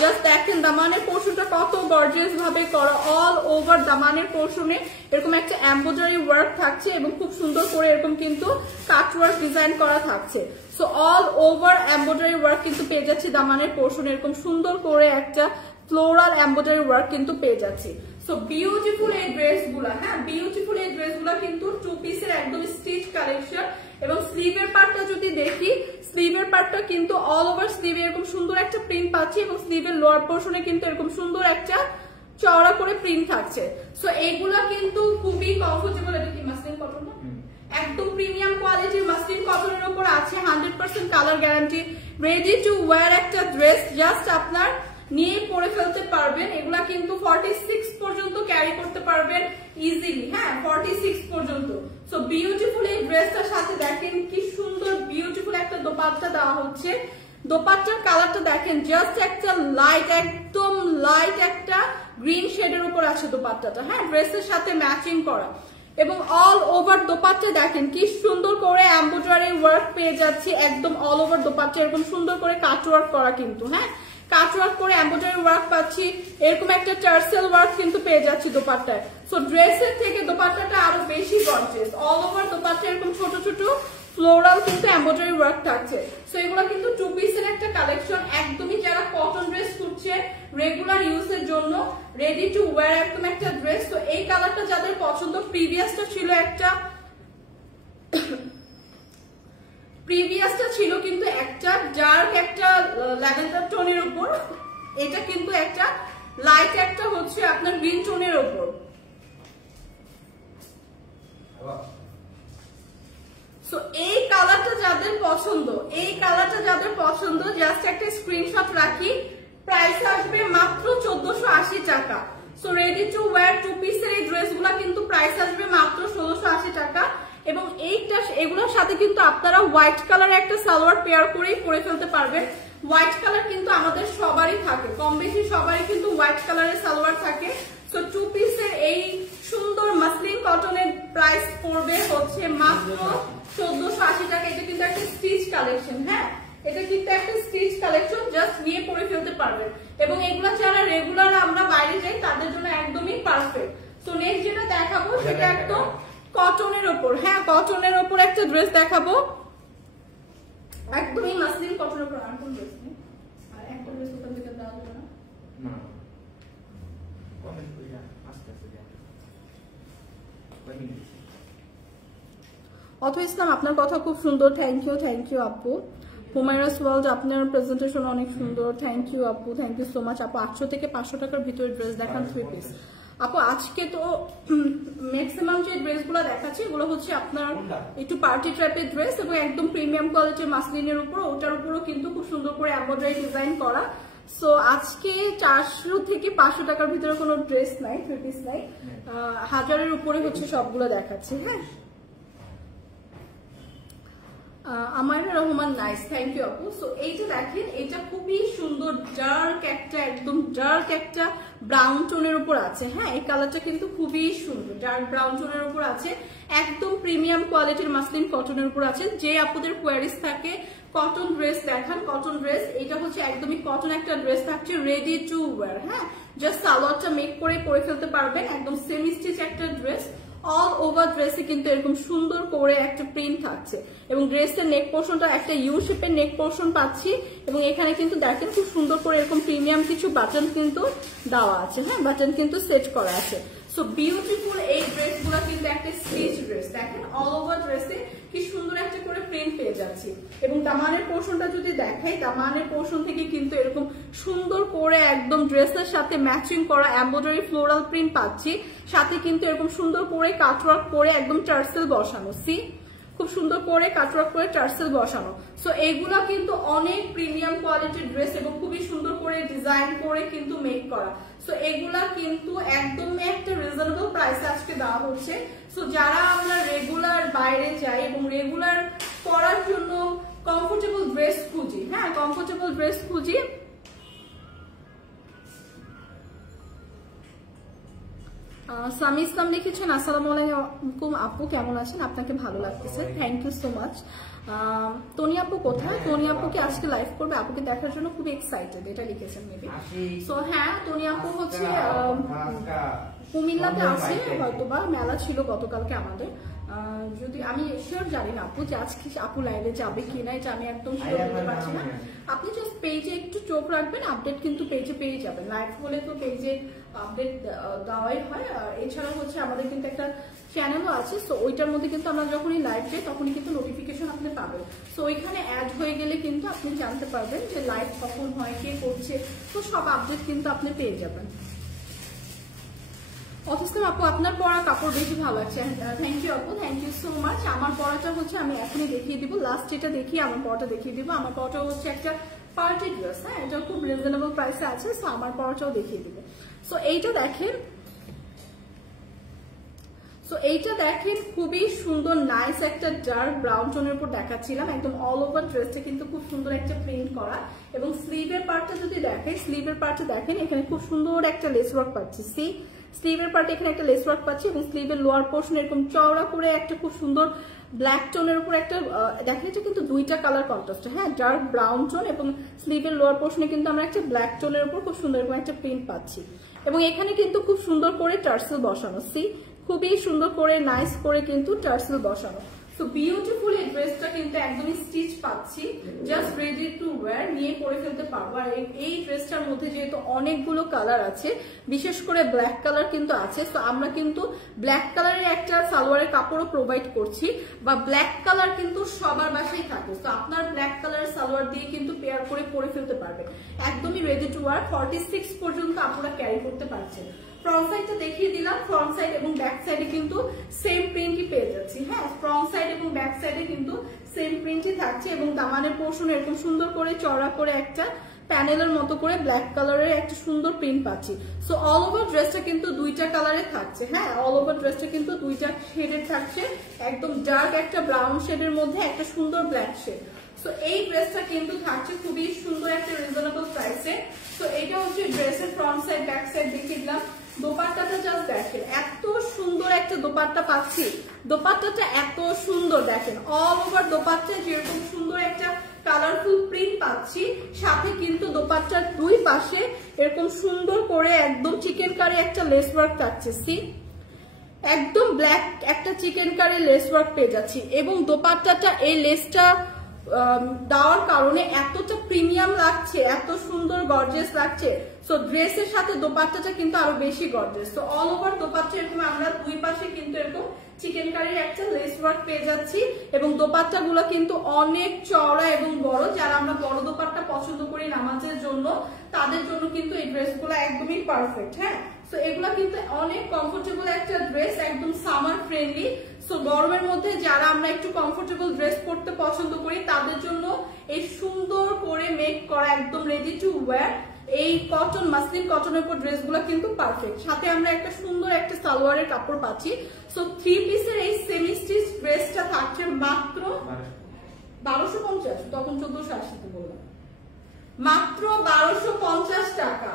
জাস্ট দেখেন দামানের পোর্শনটা কত গর্জিয়াস ভাবে করা। অল ওভার দামানের পোর্শনে এরকম একটা এমব্রয়ডারি ওয়ার্ক থাকছে, এবং খুব সুন্দর করে এরকম কিন্তু কাট ওয়ার্ক ডিজাইন করা থাকছে। So all over embroidery work কিন্তু পেয়ে যাচ্ছি দামানের পোর্শনে, এরকম সুন্দর করে একটা ফ্লোরাল এমব্রয়ডারি ওয়ার্ক কিন্তু পেয়ে যাচ্ছি। সো বিউটিফুল এই ড্রেসগুলো, হ্যাঁ বিউটিফুল এই ড্রেসগুলো কিন্তু 2 পিসের একদম স্টিচ কালেকশন। এবং স্লিভের পার্টটা যদি দেখি, স্লিভের পার্টটা কিন্তু অল ওভার স্লিভে এরকম সুন্দর একটা প্রিন্ট পাচ্ছি, এবং স্লিভের লোয়ার পোর্শনে কিন্তু এরকম সুন্দর একটা চওড়া করে প্রিন্ট থাকছে। সো এগুলা কিন্তু খুবই কমফোর্টেবল। এটা কি মাসলিন কটন না? একদম প্রিমিয়াম কোয়ালিটির মাসলিন কটনের উপর আছে, 100% colour guarantee, ready to wire একটা ড্রেস, জাস্ট আপনার নিয়ে পরে ফেলতে পারবেন। এগুলা কিন্তু 46 পর্যন্ত ক্যারি করতে পারবেন ইজিলি, হ্যাঁ 46 পর্যন্ত। সো বিউটিফুল এই ড্রেসটার সাথে দেখেন কি সুন্দর বিউটিফুল একটা দোপাট্টা দেওয়া হচ্ছে। দোপাট্টার কালারটা দেখেন জাস্ট একটা লাইট, একদম লাইট একটা গ্রিন শেডের উপর আছে দোপাট্টাটা, হ্যাঁ ড্রেসের সাথে ম্যাচিং করা। এবং অল ওভার দোপাট্টা দেখেন কি সুন্দর করে এমব্রয়ডারি ওয়ার্ক পেয়ে যাচ্ছে, একদম অল ওভার দোপাট্টা এরকম সুন্দর করে কাট ওয়ার্ক করা কিন্তু, হ্যাঁ কাট ওয়ার্ক করে এমব্রয়ডারি ওয়ার্ক পাচ্ছি, এরকম একটা টার্সেল ওয়ার্ক কিন্তু পেয়ে যাচ্ছি দোপাট্টায়। সো ড্রেসের থেকে দোপাট্টাটা আরো বেশি গর্জিয়াস, অল ওভার দোপাট্টা এরকম ছোট ছোট ফ্লোরাল কিন্তু এমব্রয়ডারি ওয়ার্ক থাকছে। সো এগুলো কিন্তু 2 পিসের একটা কালেকশন, একদমই যারা কটন ড্রেস খুঁজছে রেগুলার ইউজের জন্য, রেডি টু ওয়্যার একদম একটা ড্রেস। তো এই কালারটা যাদের পছন্দ, প্রিভিয়াসটা ছিল কিন্তু একটা ডার্ক একটা ল্যাভেন্ডার টোনের উপর, এটা কিন্তু একটা লাইট একটা হচ্ছে আপনার গ্রিন টোনের উপর। সো এই কালারটা যাদের পছন্দ, জাস্ট একটা স্ক্রিনশট রাখি, প্রাইস আসবে মাত্র 1480 টাকা। সো রেডি টু ওয়্যার 2 পিসের এই ড্রেসগুলো কিন্তু প্রাইস আসবে মাত্র 1680 টাকা। এবং এগুলোর সাথে কিন্তু আপনারা হোয়াইট কালারের একটা সালোয়ার পেয়ার করেই পরে ফেলতে পারবেন। হোয়াইট কালার কিন্তু আমাদের সবারই থাকে, কম বেশি সবারই কিন্তু হোয়াইট কালারের সালোয়ার থাকে। সো 2 পিসের এই সুন্দর মাসলিন কটনের প্রাইস পড়বে হচ্ছে মাত্র 1480 টাকা। এটা কিন্তু একটা স্টিচ কালেকশন, হ্যাঁ এটা কিন্তু একটা স্টিচ কালেকশন, জাস্ট নিয়ে পরে ফেলতে পারবেন। এবং এগুলা যারা রেগুলার আমরা বাইরে যাই তাদের জন্য একদমই পারফেক্ট। তো নেক্সট যেটা দেখাবো সেটা একদম কটনের উপর, হ্যাঁ কটনের উপর একটা ড্রেস দেখাবো, একদমই মাসলিন কটনের উপর। আর কোন ড্রেস নেই? আর একটা ড্রেস ওখান থেকে দেওয়া যাবে না? না কমেন্ট কইরা আস্তে আস্তে দেয়া। অথবা ইসলাম আপনার কথা খুব সুন্দর, থ্যাংক ইউ আপু। হুমায়রাস ওয়ার্ল্ড আপনার প্রেজেন্টেশন অনেক সুন্দর, থ্যাংক ইউ আপু, থ্যাংক ইউ সো মাচ আপু। 800 থেকে 500 টাকার ভিতরে ড্রেস দেখান 3 পিস আপু। আজকে তো ম্যাক্সিমাম যে ড্রেসগুলো দেখাচ্ছি এগুলো হচ্ছে আপনার একটু পার্টি টাইপের ড্রেস, এবং একদম প্রিমিয়াম কোয়ালিটির মাসলিনের উপর, ওটার উপরও কিন্তু খুব সুন্দর করে এমব্রয়ডারি ডিজাইন করা। সো আজকে 400 থেকে 500 টাকার ভিতরে কোনো ড্রেস নাই, 3 পিস নাই, 1000-এর উপরে হচ্ছে সবগুলো দেখাচ্ছি, হ্যাঁ। Amayra Rahman, nice, thank you আপু। সো এইটা দেখেন, এটা খুবই সুন্দর ডার্ক একটা, একদম ডার্ক একটা ব্রাউন টোনের উপর আছে, হ্যাঁ এই কালারটা কিন্তু খুবই সুন্দর, ডার্ক ব্রাউন টোনের উপর আছে, একদম প্রিমিয়াম কোয়ালিটির মাসলিন কটনের উপর আছে। যে আপুদের কোয়ারিজ থাকে কটন ড্রেস দেখান, কটন ড্রেস, এটা হচ্ছে একদমই কটন একটা ড্রেস থাকছে, রেডি টু ওয়্যার, হ্যাঁ জাস্ট সালোয়ারটা মেক করে পরে ফেলতে পারবেন, একদম সেমি স্টিচ একটা ড্রেস। অল ওভার ড্রেসে কিন্তু এরকম সুন্দর করে একটা প্রিন্ট থাকছে, এবং ড্রেসের নেক পোর্শনটা একটা ইউ শেপের নেক পোর্শন পাচ্ছি, এবং এখানে কিন্তু দেখেন খুব সুন্দর করে এরকম প্রিমিয়াম কিছু বাটন কিন্তু দেওয়া আছে, হ্যাঁ বাটন কিন্তু সেট করা আছে। সো বিউটিফুল এই ড্রেসগুলো কিন্তু একটা স্টিচ ড্রেস, দেখেন অল ওভার ড্রেসে কি সুন্দর একটা করে প্রিন্ট পেয়ে যাচ্ছি, এবং দামানের পোর্শনটা যদি দেখাই, দামানের পোর্শন থেকে কিন্তু এরকম সুন্দর করে একদম ড্রেসের সাথে ম্যাচিং করা এমব্রয়ডারি ফ্লোরাল প্রিন্ট পাচ্ছি, সাথে কিন্তু এরকম সুন্দর করে কাটওয়ার্ক করে একদম টার্সেল বসানো, সি খুব সুন্দর করে কাটওয়ার্ক করে টার্সেল বসানো। সো এইগুলা কিন্তু অনেক প্রিমিয়াম কোয়ালিটির ড্রেস এবং খুবই সুন্দর করে ডিজাইন করে কিন্তু মেক করা। সো এগুলা কিন্তু একদমই একটা রিজনেবল প্রাইসে আজকে দেওয়া হচ্ছে। সো যারা আমরা রেগুলার বাইরে যাই এবং রেগুলার পরার জন্য কমফোর্টেবল ড্রেস খুঁজি, হ্যাঁ কমফোর্টেবল ড্রেস খুঁজি, সামি ইসলাম লিখেছেন আসসালামু আলাইকুম আপু, কেমন আছেন? আপনাকে ভালো লাগতেছে, thank you so much. Tony আপু কোথায়? টনি আপুকে আজকে লাইভ করবে, আপুকে দেখার জন্য খুব এক্সাইটেড, এটা লিখেছেন মেবি। সো হ্যাঁ, টনি আপু হচ্ছে কুমিল্লাতে আছে, হয়তোবা মেলা ছিল গতকালকে আমাদের, যদি আমি শিওর জানি না আপু যে আজকে আপু লাইভে যাবে কিনা, এটা আমি একদম শিওর বলতে পারছি না। আপনি জাস্ট পেজে একটু চোখ রাখবেন, আপডেট কিন্তু পেজে পেয়ে যাবেন, লাইভ হলে তো পেজে আপডেট দেওয়াই হয়। আর এছাড়া হচ্ছে আমাদের কিন্তু একটা চ্যানেলও আছে, সো ওইটার মধ্যে কিন্তু আমরা যখনই লাইভ যাই তখনই কিন্তু নোটিফিকেশন আপনি পাবেন। সো ওইখানে অ্যাড হয়ে গেলে কিন্তু আপনি জানতে পারবেন যে লাইভ কখন হয়, কে করছে, তো সব আপডেট কিন্তু আপনি পেয়ে যাবেন। অথস্কার আপু আপনার পরা কাপড় বেশি ভালো লাগছে, থ্যাংক ইউ আপু, থ্যাংক ইউ সো মাচ। আমার পরাটা হচ্ছে আমি এখনই দেখিয়ে দিব, লাস্ট এটা দেখিয়ে আমার পরাটা দেখিয়ে দিব। আমার পরাটা হচ্ছে একটা পার্টি ড্রেস, হ্যাঁ এটা খুব রিজনেবল প্রাইসে আছে, সো আমার পরাটাও দেখিয়ে দিব। সো এইটা দেখেন, সো এইটা দেখেন খুবই সুন্দর নাইস একটা ডার্ক ব্রাউন টোনের উপর দেখাচ্ছিলাম, একদম অল ওভার ড্রেসটা কিন্তু খুব সুন্দর একটা প্রিন্ট করা। এবং স্লিভের পার্টটা যদি দেখেন, স্লিভের পার্টটা দেখেন এখানে খুব সুন্দর একটা লেস ওয়ার্ক পাচ্ছি, সি স্লিভের পার্টে এখানে একটা লেস ওয়ার্ক পাচ্ছি এবং স্লিভের লোয়ার পোর্শন এরকম চওড়া করে একটা খুব সুন্দর ব্ল্যাক টোনের উপর একটা দেখেন, এটা কিন্তু দুইটা কালার কন্ট্রাস্ট, হ্যাঁ ডার্ক ব্রাউন টোন এবং স্লিভের লোয়ার পোর্শনে কিন্তু আমরা একটা ব্ল্যাক টোনের উপর খুব সুন্দর এরকম একটা প্রিন্ট পাচ্ছি। এবং এখানে কিন্তু খুব সুন্দর করে টার্সেল বসানো, সি খুবই সুন্দর করে নাইস করে কিন্তু টার্সেল বসানো। সো বিউটিফুল এই ড্রেসটা কিন্তু একদমই স্টিচ পাচ্ছি, জাস্ট রেডি টু ওয়্যার, নিয়ে পরে ফেলতে পারবো। আর এই ড্রেসটার মধ্যে যেহেতু অনেকগুলো কালার আছে, বিশেষ করে ব্ল্যাক কালার কিন্তু আছে, সো আমরা কিন্তু ব্ল্যাক কালারের একটা সালোয়ারের কাপড়ও প্রোভাইড করছি, বা ব্ল্যাক কালার কিন্তু সবার বাসায় থাকে, তো আপনার ব্ল্যাক কালারের সালোয়ার দিয়ে কিন্তু পেয়ার করে পরে ফেলতে পারবেন, একদমই রেডি টু ওয়্যার। 46 পর্যন্ত আপনারা ক্যারি করতে পারছেন। ফ্রন্ট সাইডটা দেখিয়ে দিলাম, ফ্রন্ট সাইড এবং ব্যাক সাইডে কিন্তু সেম প্রিন্টই পেয়ে যাচ্ছি, হ্যাঁ ফ্রন্ট সাইড এবং ব্যাক সাইডে কিন্তু সেম প্রিন্টই থাকছে। এবং দামানের পোর্শন এরকম সুন্দর করে চড়া করে একটা প্যানেলের মতো করে ব্ল্যাক কালারের একটা সুন্দর প্রিন্ট পাচ্ছি। সো অল ওভার ড্রেসটা কিন্তু দুইটা কালারে থাকছে, হ্যাঁ অল ওভার ড্রেসটা কিন্তু দুইটা শেডের থাকছে, একদম ডার্ক একটা ব্রাউন শেডের মধ্যে একটা সুন্দর ব্ল্যাক শেড। সো এই ড্রেসটা কিন্তু থাকছে খুবই সুন্দর একটা রিজনেবল প্রাইসে। সো এটা হচ্ছে ড্রেসের ফ্রন্ট সাইড ব্যাক সাইড দেখিয়ে দিলাম। দোপাট্টাটা জাস্ট দেখেন, এত সুন্দর একটা দোপাট্টা পাচ্ছি, দোপাট্টাটা এত সুন্দর দেখেন, অল ওভার দোপাট্টা যেরকম সুন্দর একটা কালারফুল প্রিন্ট পাচ্ছি, সাথে কিন্তু দোপাট্টার দুই পাশে এরকম সুন্দর করে একদম চিকেন কারি একটা লেস ওয়ার্ক থাকছে, সি একদম ব্ল্যাক একটা চিকেন কারি লেস ওয়ার্ক পেয়ে যাচ্ছি। এবং দোপাট্টাটা এই লেসটা দেওয়ার কারণে এতটা প্রিমিয়াম লাগছে, এত সুন্দর গর্জিয়াস লাগছে। সো ড্রেসের সাথে দোপাট্টাটা কিন্তু আরো বেশি গর্জিয়াস। তো অল ওভার দোপাট্টা এরকম আমরা দুই পাশে কিন্তু এরকম চিকেন কারির একটা লেস ওয়ার্ক পেয়ে যাচ্ছি। এবং দোপাট্টা গুলো কিন্তু অনেক চওড়া এবং বড়, যারা আমরা বড় দোপাট্টা পছন্দ করি নামাজের জন্য, তাদের জন্য কিন্তু এই ড্রেসগুলো একদমই পারফেক্ট, হ্যাঁ সো এগুলা কিন্তু অনেক কমফোর্টেবল একটা ড্রেস, একদম সামার ফ্রেন্ডলি। সো গরমের মধ্যে যারা আমরা একটু কমফোর্টেবল ড্রেস পরতে পছন্দ করি, তাদের জন্য এই সুন্দর করে মেক করা একদম রেডি টু ওয়্যার এই কটন মাসলিন কটনের উপর ড্রেসগুলো কিন্তু পারফেক্ট। সাথে আমরা একটা সুন্দর একটা সালোয়ারের কাপড় পাচ্ছি। সো 3 পিসের এই সেমি স্টিচ ড্রেসটা থাকছে মাত্র 1250, তখন 1480 বললাম, মাত্র 1250 টাকা,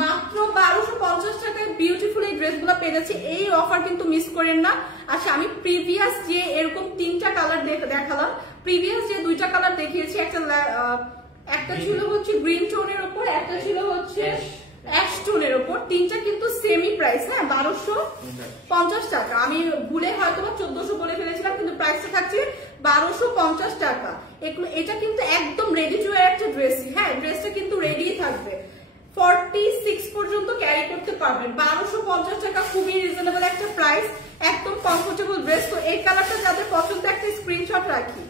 মাত্র 1250 টাকায় বিউটিফুল এই ড্রেসগুলো পেয়ে যাচ্ছে। এই অফার কিন্তু মিস করেন না। আচ্ছা, আমি প্রিভিয়াস যে এরকম 3টা কালার দেখালাম, প্রিভিয়াস যে 2টা কালার দেখিয়েছি, একটা ছিল হচ্ছে গ্রিন টোনের উপর, একটা ছিল হচ্ছে অ্যাশ টোনের উপর, 3টা কিন্তু সেমি প্রাইস, হ্যাঁ 1250 টাকা। আমি ভুলে হয়তো 1400 বলে ফেলেছিলাম, কিন্তু প্রাইসটা থাকছে 1250 টাকা। এটা কিন্তু একদম রেডি টু ওয়্যার একটা ড্রেস, হ্যাঁ ড্রেসটা কিন্তু রেডি থাকবে, 46 পর্যন্ত ক্যারি করতে পারবেন। 1250 টাকা খুবই রিজনেবল একটা প্রাইস, একদম কমফোর্টেবল ড্রেস। তো এই কালারটা যাদের পছন্দ একটা স্ক্রিনশট রাখি।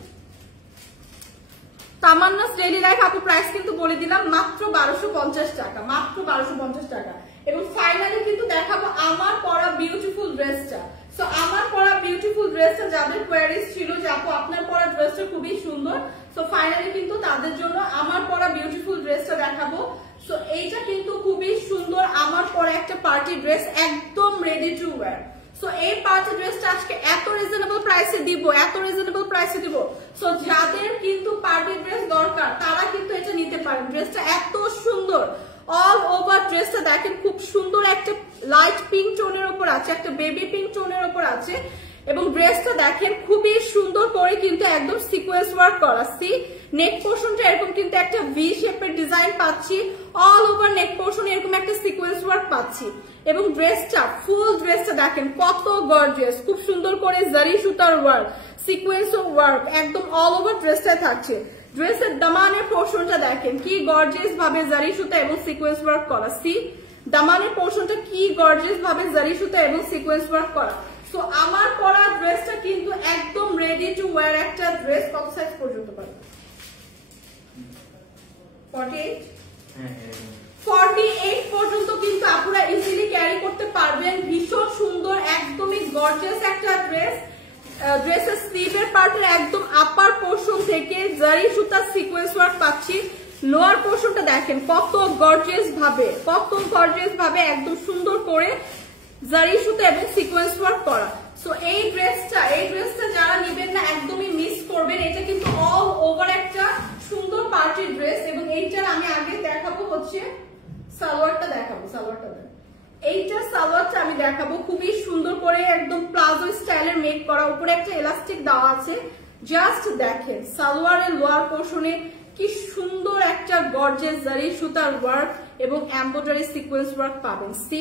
তামান্নাস ডেইলি লাইফ আপু প্রাইস কিন্তু বলে দিলাম মাত্র 1250 টাকা, মাত্র 1250 টাকা। এবং ফাইনালি কিন্তু দেখাবো আমার পরা বিউটিফুল ড্রেসটা। সো আমার পরা বিউটিফুল ড্রেসটা যাদের কোয়ারিজ ছিল যে আপু আপনার পরা ড্রেসটা খুবই সুন্দর, সো ফাইনালি কিন্তু তাদের জন্য আমার পরা বিউটিফুল ড্রেসটা দেখাবো। সো এইটা কিন্তু খুবই সুন্দর আমার পরা একটা পার্টি ড্রেস, একদম রেডি টু ওয়্যার। সো এই পার্টি ড্রেসটা আজকে এত রিজনেবল প্রাইসে দিব, এত রিজনেবল প্রাইসে দিব। সো যাদের কিন্তু পার্টি ড্রেস দরকার তারা কিন্তু এটা নিতে পারেন। ড্রেসটা এত সুন্দর, অল ওভার ড্রেসটা দেখেন খুব সুন্দর একটা লাইট পিঙ্ক টোনের উপর আছে, একটা বেবি পিঙ্ক টোনের উপর আছে। এবং ড্রেসটা দেখেন খুবই সুন্দর করে কিন্তু একদম সিকোয়েন্স ওয়ার্ক করা। সি নেক পোর্শনটা এরকম কিন্তু একটা ভি শেপের ডিজাইন পাচ্ছি, অল ওভার নেক পোর্শন এরকম একটা সিকোয়েন্স ওয়ার্ক পাচ্ছি। এবং ড্রেসটা ফুল ড্রেসটা দেখেন কত গর্জিয়াস, খুব সুন্দর করে জারি সুতার ওয়ার্ক, সিকোয়েন্স ওয়ার্ক একদম অল ওভার ড্রেসটায় থাকছে। ড্রেসের দামানের পোর্শনটা দেখেন কি গর্জিয়াস ভাবে জারি সুতা এবং সিকোয়েন্স ওয়ার্ক করা। সি দামানের পোর্শনটা কি গর্জিয়াস ভাবে জারি সুতা এবং সিকোয়েন্স ওয়ার্ক করা। সো আমার পরা ড্রেসটা কিন্তু একদম রেডি টু ওয়্যার একটা ড্রেস। কত সাইজ পর্যন্ত পাবে? 48 48 পর্যন্ত কিন্তু আপনারা ইজিলি ক্যারি করতে পারবেন। ভীষণ সুন্দর একদমই গর্জিয়াস একটা ড্রেস। ড্রেসের স্লিভের পার্টের একদম আপার পোর্শন থেকে জারি সুতা সিকোয়েন্স ওয়ার্ক পাচ্ছি। লোয়ার পোর্শনটা দেখেন কত গর্জিয়াস ভাবে, কত গর্জিয়াস ভাবে একদম সুন্দর করে জারি সুতা এবং সিকোয়েন্স ওয়ার্ক করা। সো এই ড্রেসটা যারা নেবেন না একদমই মিস করবেন। এটা কিন্তু অল ওভার একটা সুন্দর পার্টি ড্রেস। এবং এইটার আমি আগে দেখাবো হচ্ছে সালোয়ারটা দেখাবো, সালোয়ারটা এইটার সালোয়ারটা আমি দেখাবো খুবই সুন্দর করে একদম প্লাজো স্টাইলের মেক করা, উপরে একটা এলাস্টিক দেওয়া আছে। জাস্ট দেখেন সালোয়ারের লোয়ার পোর্শনে কি সুন্দর একটা গর্জিয়াস জারি সুতার ওয়ার্ক এবং এমব্রয়ডারি সিকোয়েন্স ওয়ার্ক পাবেন। সি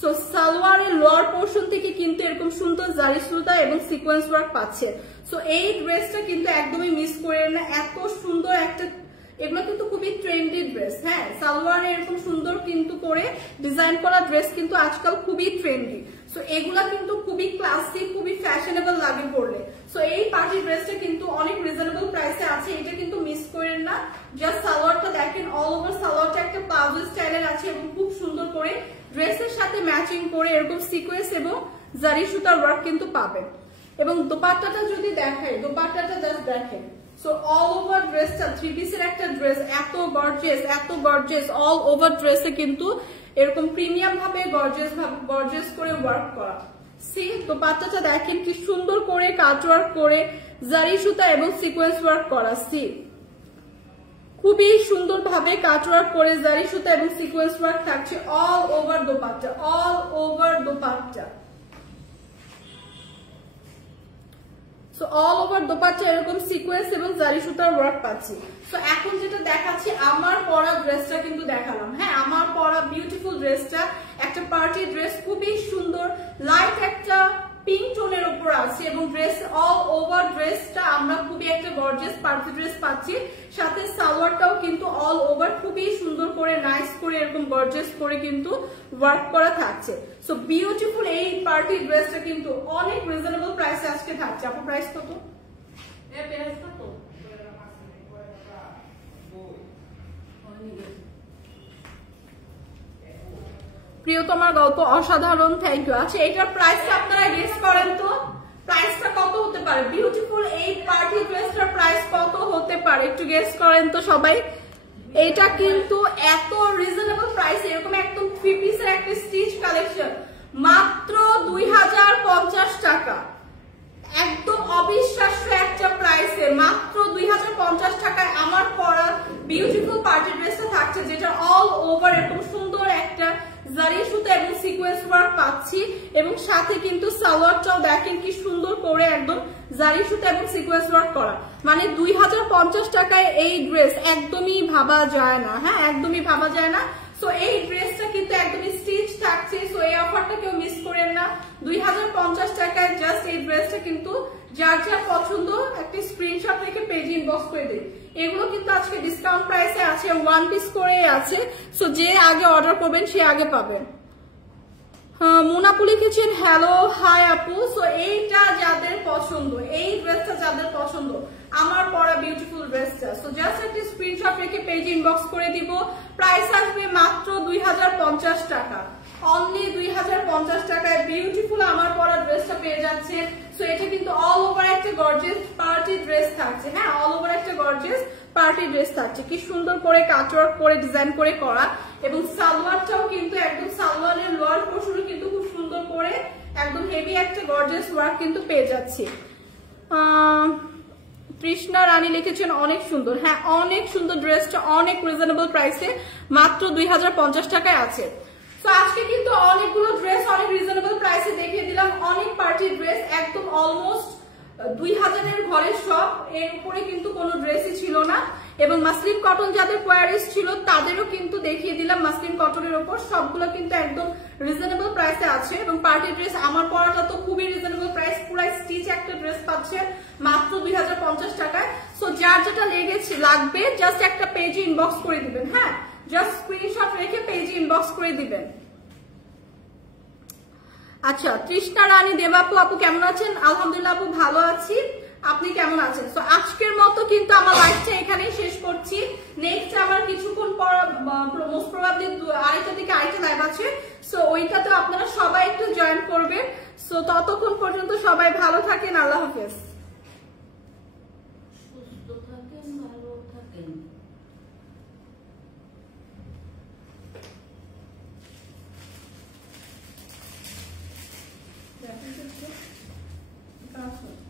সো সালোয়ারের লোয়ার পোর্শন থেকে কিন্তু এরকম সুন্দর জারি সুতা এবং সিকোয়েন্স ওয়ার্ক পাচ্ছে। সো এই ড্রেসটা কিন্তু একদমই মিস করেন না, এত সুন্দর একটা, এগুলো কিন্তু খুবই ট্রেন্ডি ড্রেস। হ্যাঁ সালোয়ারে এরকম সুন্দর কিন্তু করে ডিজাইন করা ড্রেস কিন্তু আজকাল খুবই ট্রেন্ডি। সো এগুলা কিন্তু খুবই ক্লাসিক, খুবই ফ্যাশনেবল লাগে পরলে। সো এই পার্টি ড্রেসটা কিন্তু অনেক রিজনেবল প্রাইসে আছে, এটা কিন্তু মিস করেন না। জাস্ট সালোয়ারটা দেখেন অল ওভার সালোয়ারটা একটা প্লাজো স্টাইলের আছে এবং খুব সুন্দর করে ড্রেসের সাথে ম্যাচিং করে এরকম সিকোয়েন্স এবং জারি সুতার ওয়ার্ক কিন্তু পাবেন। এবং দোপাট্টাটা যদি দেখাই, দোপাট্টাটা জাস্ট দেখেন। সো অল ওভার ড্রেসটা থ্রি পিসের একটা ড্রেস, এত গর্জিয়াস, এত গর্জিয়াস। অল ওভার ড্রেসে কিন্তু এরকম প্রিমিয়াম ভাবে গর্জিয়াস করে ওয়ার্ক করা। সি দোপাট্টাটা দেখেন কি সুন্দর করে কাট ওয়ার্ক করে জারি সুতা এবং সিকোয়েন্স ওয়ার্ক করা। সি খুবই সুন্দর ভাবে কাট ওয়ার্ক করে জারি সুতা এবং সিকোয়েন্স ওয়ার্ক থাকছে all over dupatta, all over dupatta. So all over dupatta এরকম সিকোয়েন্স এবং জারি সুতার ওয়ার্ক পাচ্ছি। সো এখন যেটা দেখাচ্ছি আমার পরা ড্রেসটা কিন্তু দেখালাম। হ্যাঁ আমার পরা বিউটিফুল ড্রেসটা একটা পার্টি ড্রেস, খুবই সুন্দর লাইট একটা পিঙ্ক টোনের উপর আছে এবং ড্রেস অল ওভার ড্রেসটা আমরা খুবই একটা গর্জিয়াস পার্টি ড্রেস পাচ্ছি। সাথে সালোয়ারটাও কিন্তু অল ওভার খুবই সুন্দর করে নাইস করে এরকম গর্জিয়াস করে কিন্তু ওয়ার্ক করা থাকছে। সো বিউটিফুল এই পার্টি ড্রেসটা কিন্তু অনেক রিজনেবল প্রাইসে আজকে থাকছে। আপনার প্রাইস কত? প্রিয়তমার গল্প অসাধারণ, থ্যাংক ইউ। আচ্ছা এটার প্রাইসটা আপনারা গেস করেন তো, প্রাইসটা কত হতে পারে? বিউটিফুল এই পার্টি ড্রেসটার প্রাইস কত হতে পারে একটু গেস করেন তো সবাই। এটা কিন্তু এত রিজনেবল প্রাইস, এরকম একদম থ্রি পিসের একটা স্টিচ কালেকশন মাত্র 2050 টাকা, একদম অবিশ্বাস্য একটা প্রাইসে মাত্র 2050 টাকায় আমার পরা বিউটিফুল পার্টি ড্রেসটা থাকছে, যেটা অল ওভার এরকম সুন্দর একটা জারি সুতা এবং সিকোয়েন্স ওয়ার্ক পাচ্ছি। এবং সাথে কিন্তু সালোয়ারটাও দেখেন কি সুন্দর করে একদম জারি সুতা এবং সিকোয়েন্স ওয়ার্ক করা। মানে 2050 টাকায় এই ড্রেস একদমই ভাবা যায় না। হ্যাঁ একদমই ভাবা যায় না। সো এই ড্রেসটা কিন্তু একদমই স্টিচ থাকছে। সো এই অফারটা কেউ মিস করেন না। 2050 টাকায় জাস্ট এই ড্রেসটা কিন্তু যার যার পছন্দ একটা স্ক্রিনশট রেখে পেজে ইনবক্স করে দিন। এগুলো কিন্তু আজকে ডিসকাউন্ট প্রাইসে আছে, ওয়ান পিস করে আছে। সো যে আগে অর্ডার করবেন সে আগে পাবেন। মুনাপু লিখেছেন হ্যালো হাই আপু। সো এইটা যাদের পছন্দ, এই ড্রেসটা যাদের পছন্দ, আমার পরা বিউটিফুল ড্রেসটা, সো জাস্ট একটা স্ক্রিনশট রেখে পেজে ইনবক্স করে দিব। প্রাইস আসবে মাত্র 2050 টাকা, অনলি 2050 টাকায় বিউটিফুল আমার পরা ড্রেসটা পেয়ে যাচ্ছে। সো এটা কিন্তু অল ওভার একটা গর্জিয়াস পার্টি ড্রেস থাকছে। হ্যাঁ, অল ওভার একটা গর্জিয়াস পার্টি ড্রেস থাকছে, কি সুন্দর করে কাটওয়ার্ক করে ডিজাইন করে করা, এবং সালোয়ারটাও কিন্তু একদম সালোয়ারের লোয়ার পোর্শনও কিন্তু খুব সুন্দর করে একদম হেভি একটা গর্জিয়াস ওয়ার্ক কিন্তু পেয়ে যাচ্ছি। তৃষ্ণা রানী লিখেছেন অনেক সুন্দর। হ্যাঁ, অনেক সুন্দর ড্রেসটা, অনেক রিজনেবল প্রাইসে মাত্র 2050 টাকায় আছে। তো আজকে কিন্তু অনেকগুলো ড্রেস অনেক রিজনেবল প্রাইসে দেখিয়ে দিলাম, অনেক পার্টি ড্রেস, একদম অলমোস্ট 2000-এর ঘরের সব, এর উপরে কিন্তু কোনো ড্রেসই ছিল না। এবং মাসলিন কটন যাদের কোয়ারিজ ছিল তাদেরও কিন্তু দেখিয়ে দিলাম মাসলিন কটনের উপর, সবগুলো কিন্তু একদম রিজনেবল প্রাইসে আছে। এবং পার্টি ড্রেস আমার পরাটা তো খুবই রিজনেবল প্রাইস, পুরো স্টিচ একটা ড্রেস পাচ্ছে মাত্র 2050 টাকায়। সো যার যেটা লাগবে জাস্ট একটা পেজে ইনবক্স করে দিবেন। হ্যাঁ, জাস্ট স্ক্রিনশট রেখে পেজে ইনবক্স করে দিবেন। আচ্ছা, তৃষ্ণা রানী দেবাপু আপু কেমন আছেন? আলহামদুলিল্লাহ আপু ভালো আছি, আপনি কেমন আছেন? তো আজকের মতো কিন্তু আমার লাইভটা এখানেই শেষ করছি। নেক্সট আমার কিছুক্ষণ পর মোস্ট প্রবাবলি 2:30 থেকে আরেকটা লাইভ আছে, সো ওইটাতে আপনারা সবাই একটু জয়েন করবেন। সো ততক্ষণ পর্যন্ত সবাই ভালো থাকেন, আল্লাহ হাফেজ। সুস্থ থাকেন, ভালো থাকেন। Gracias.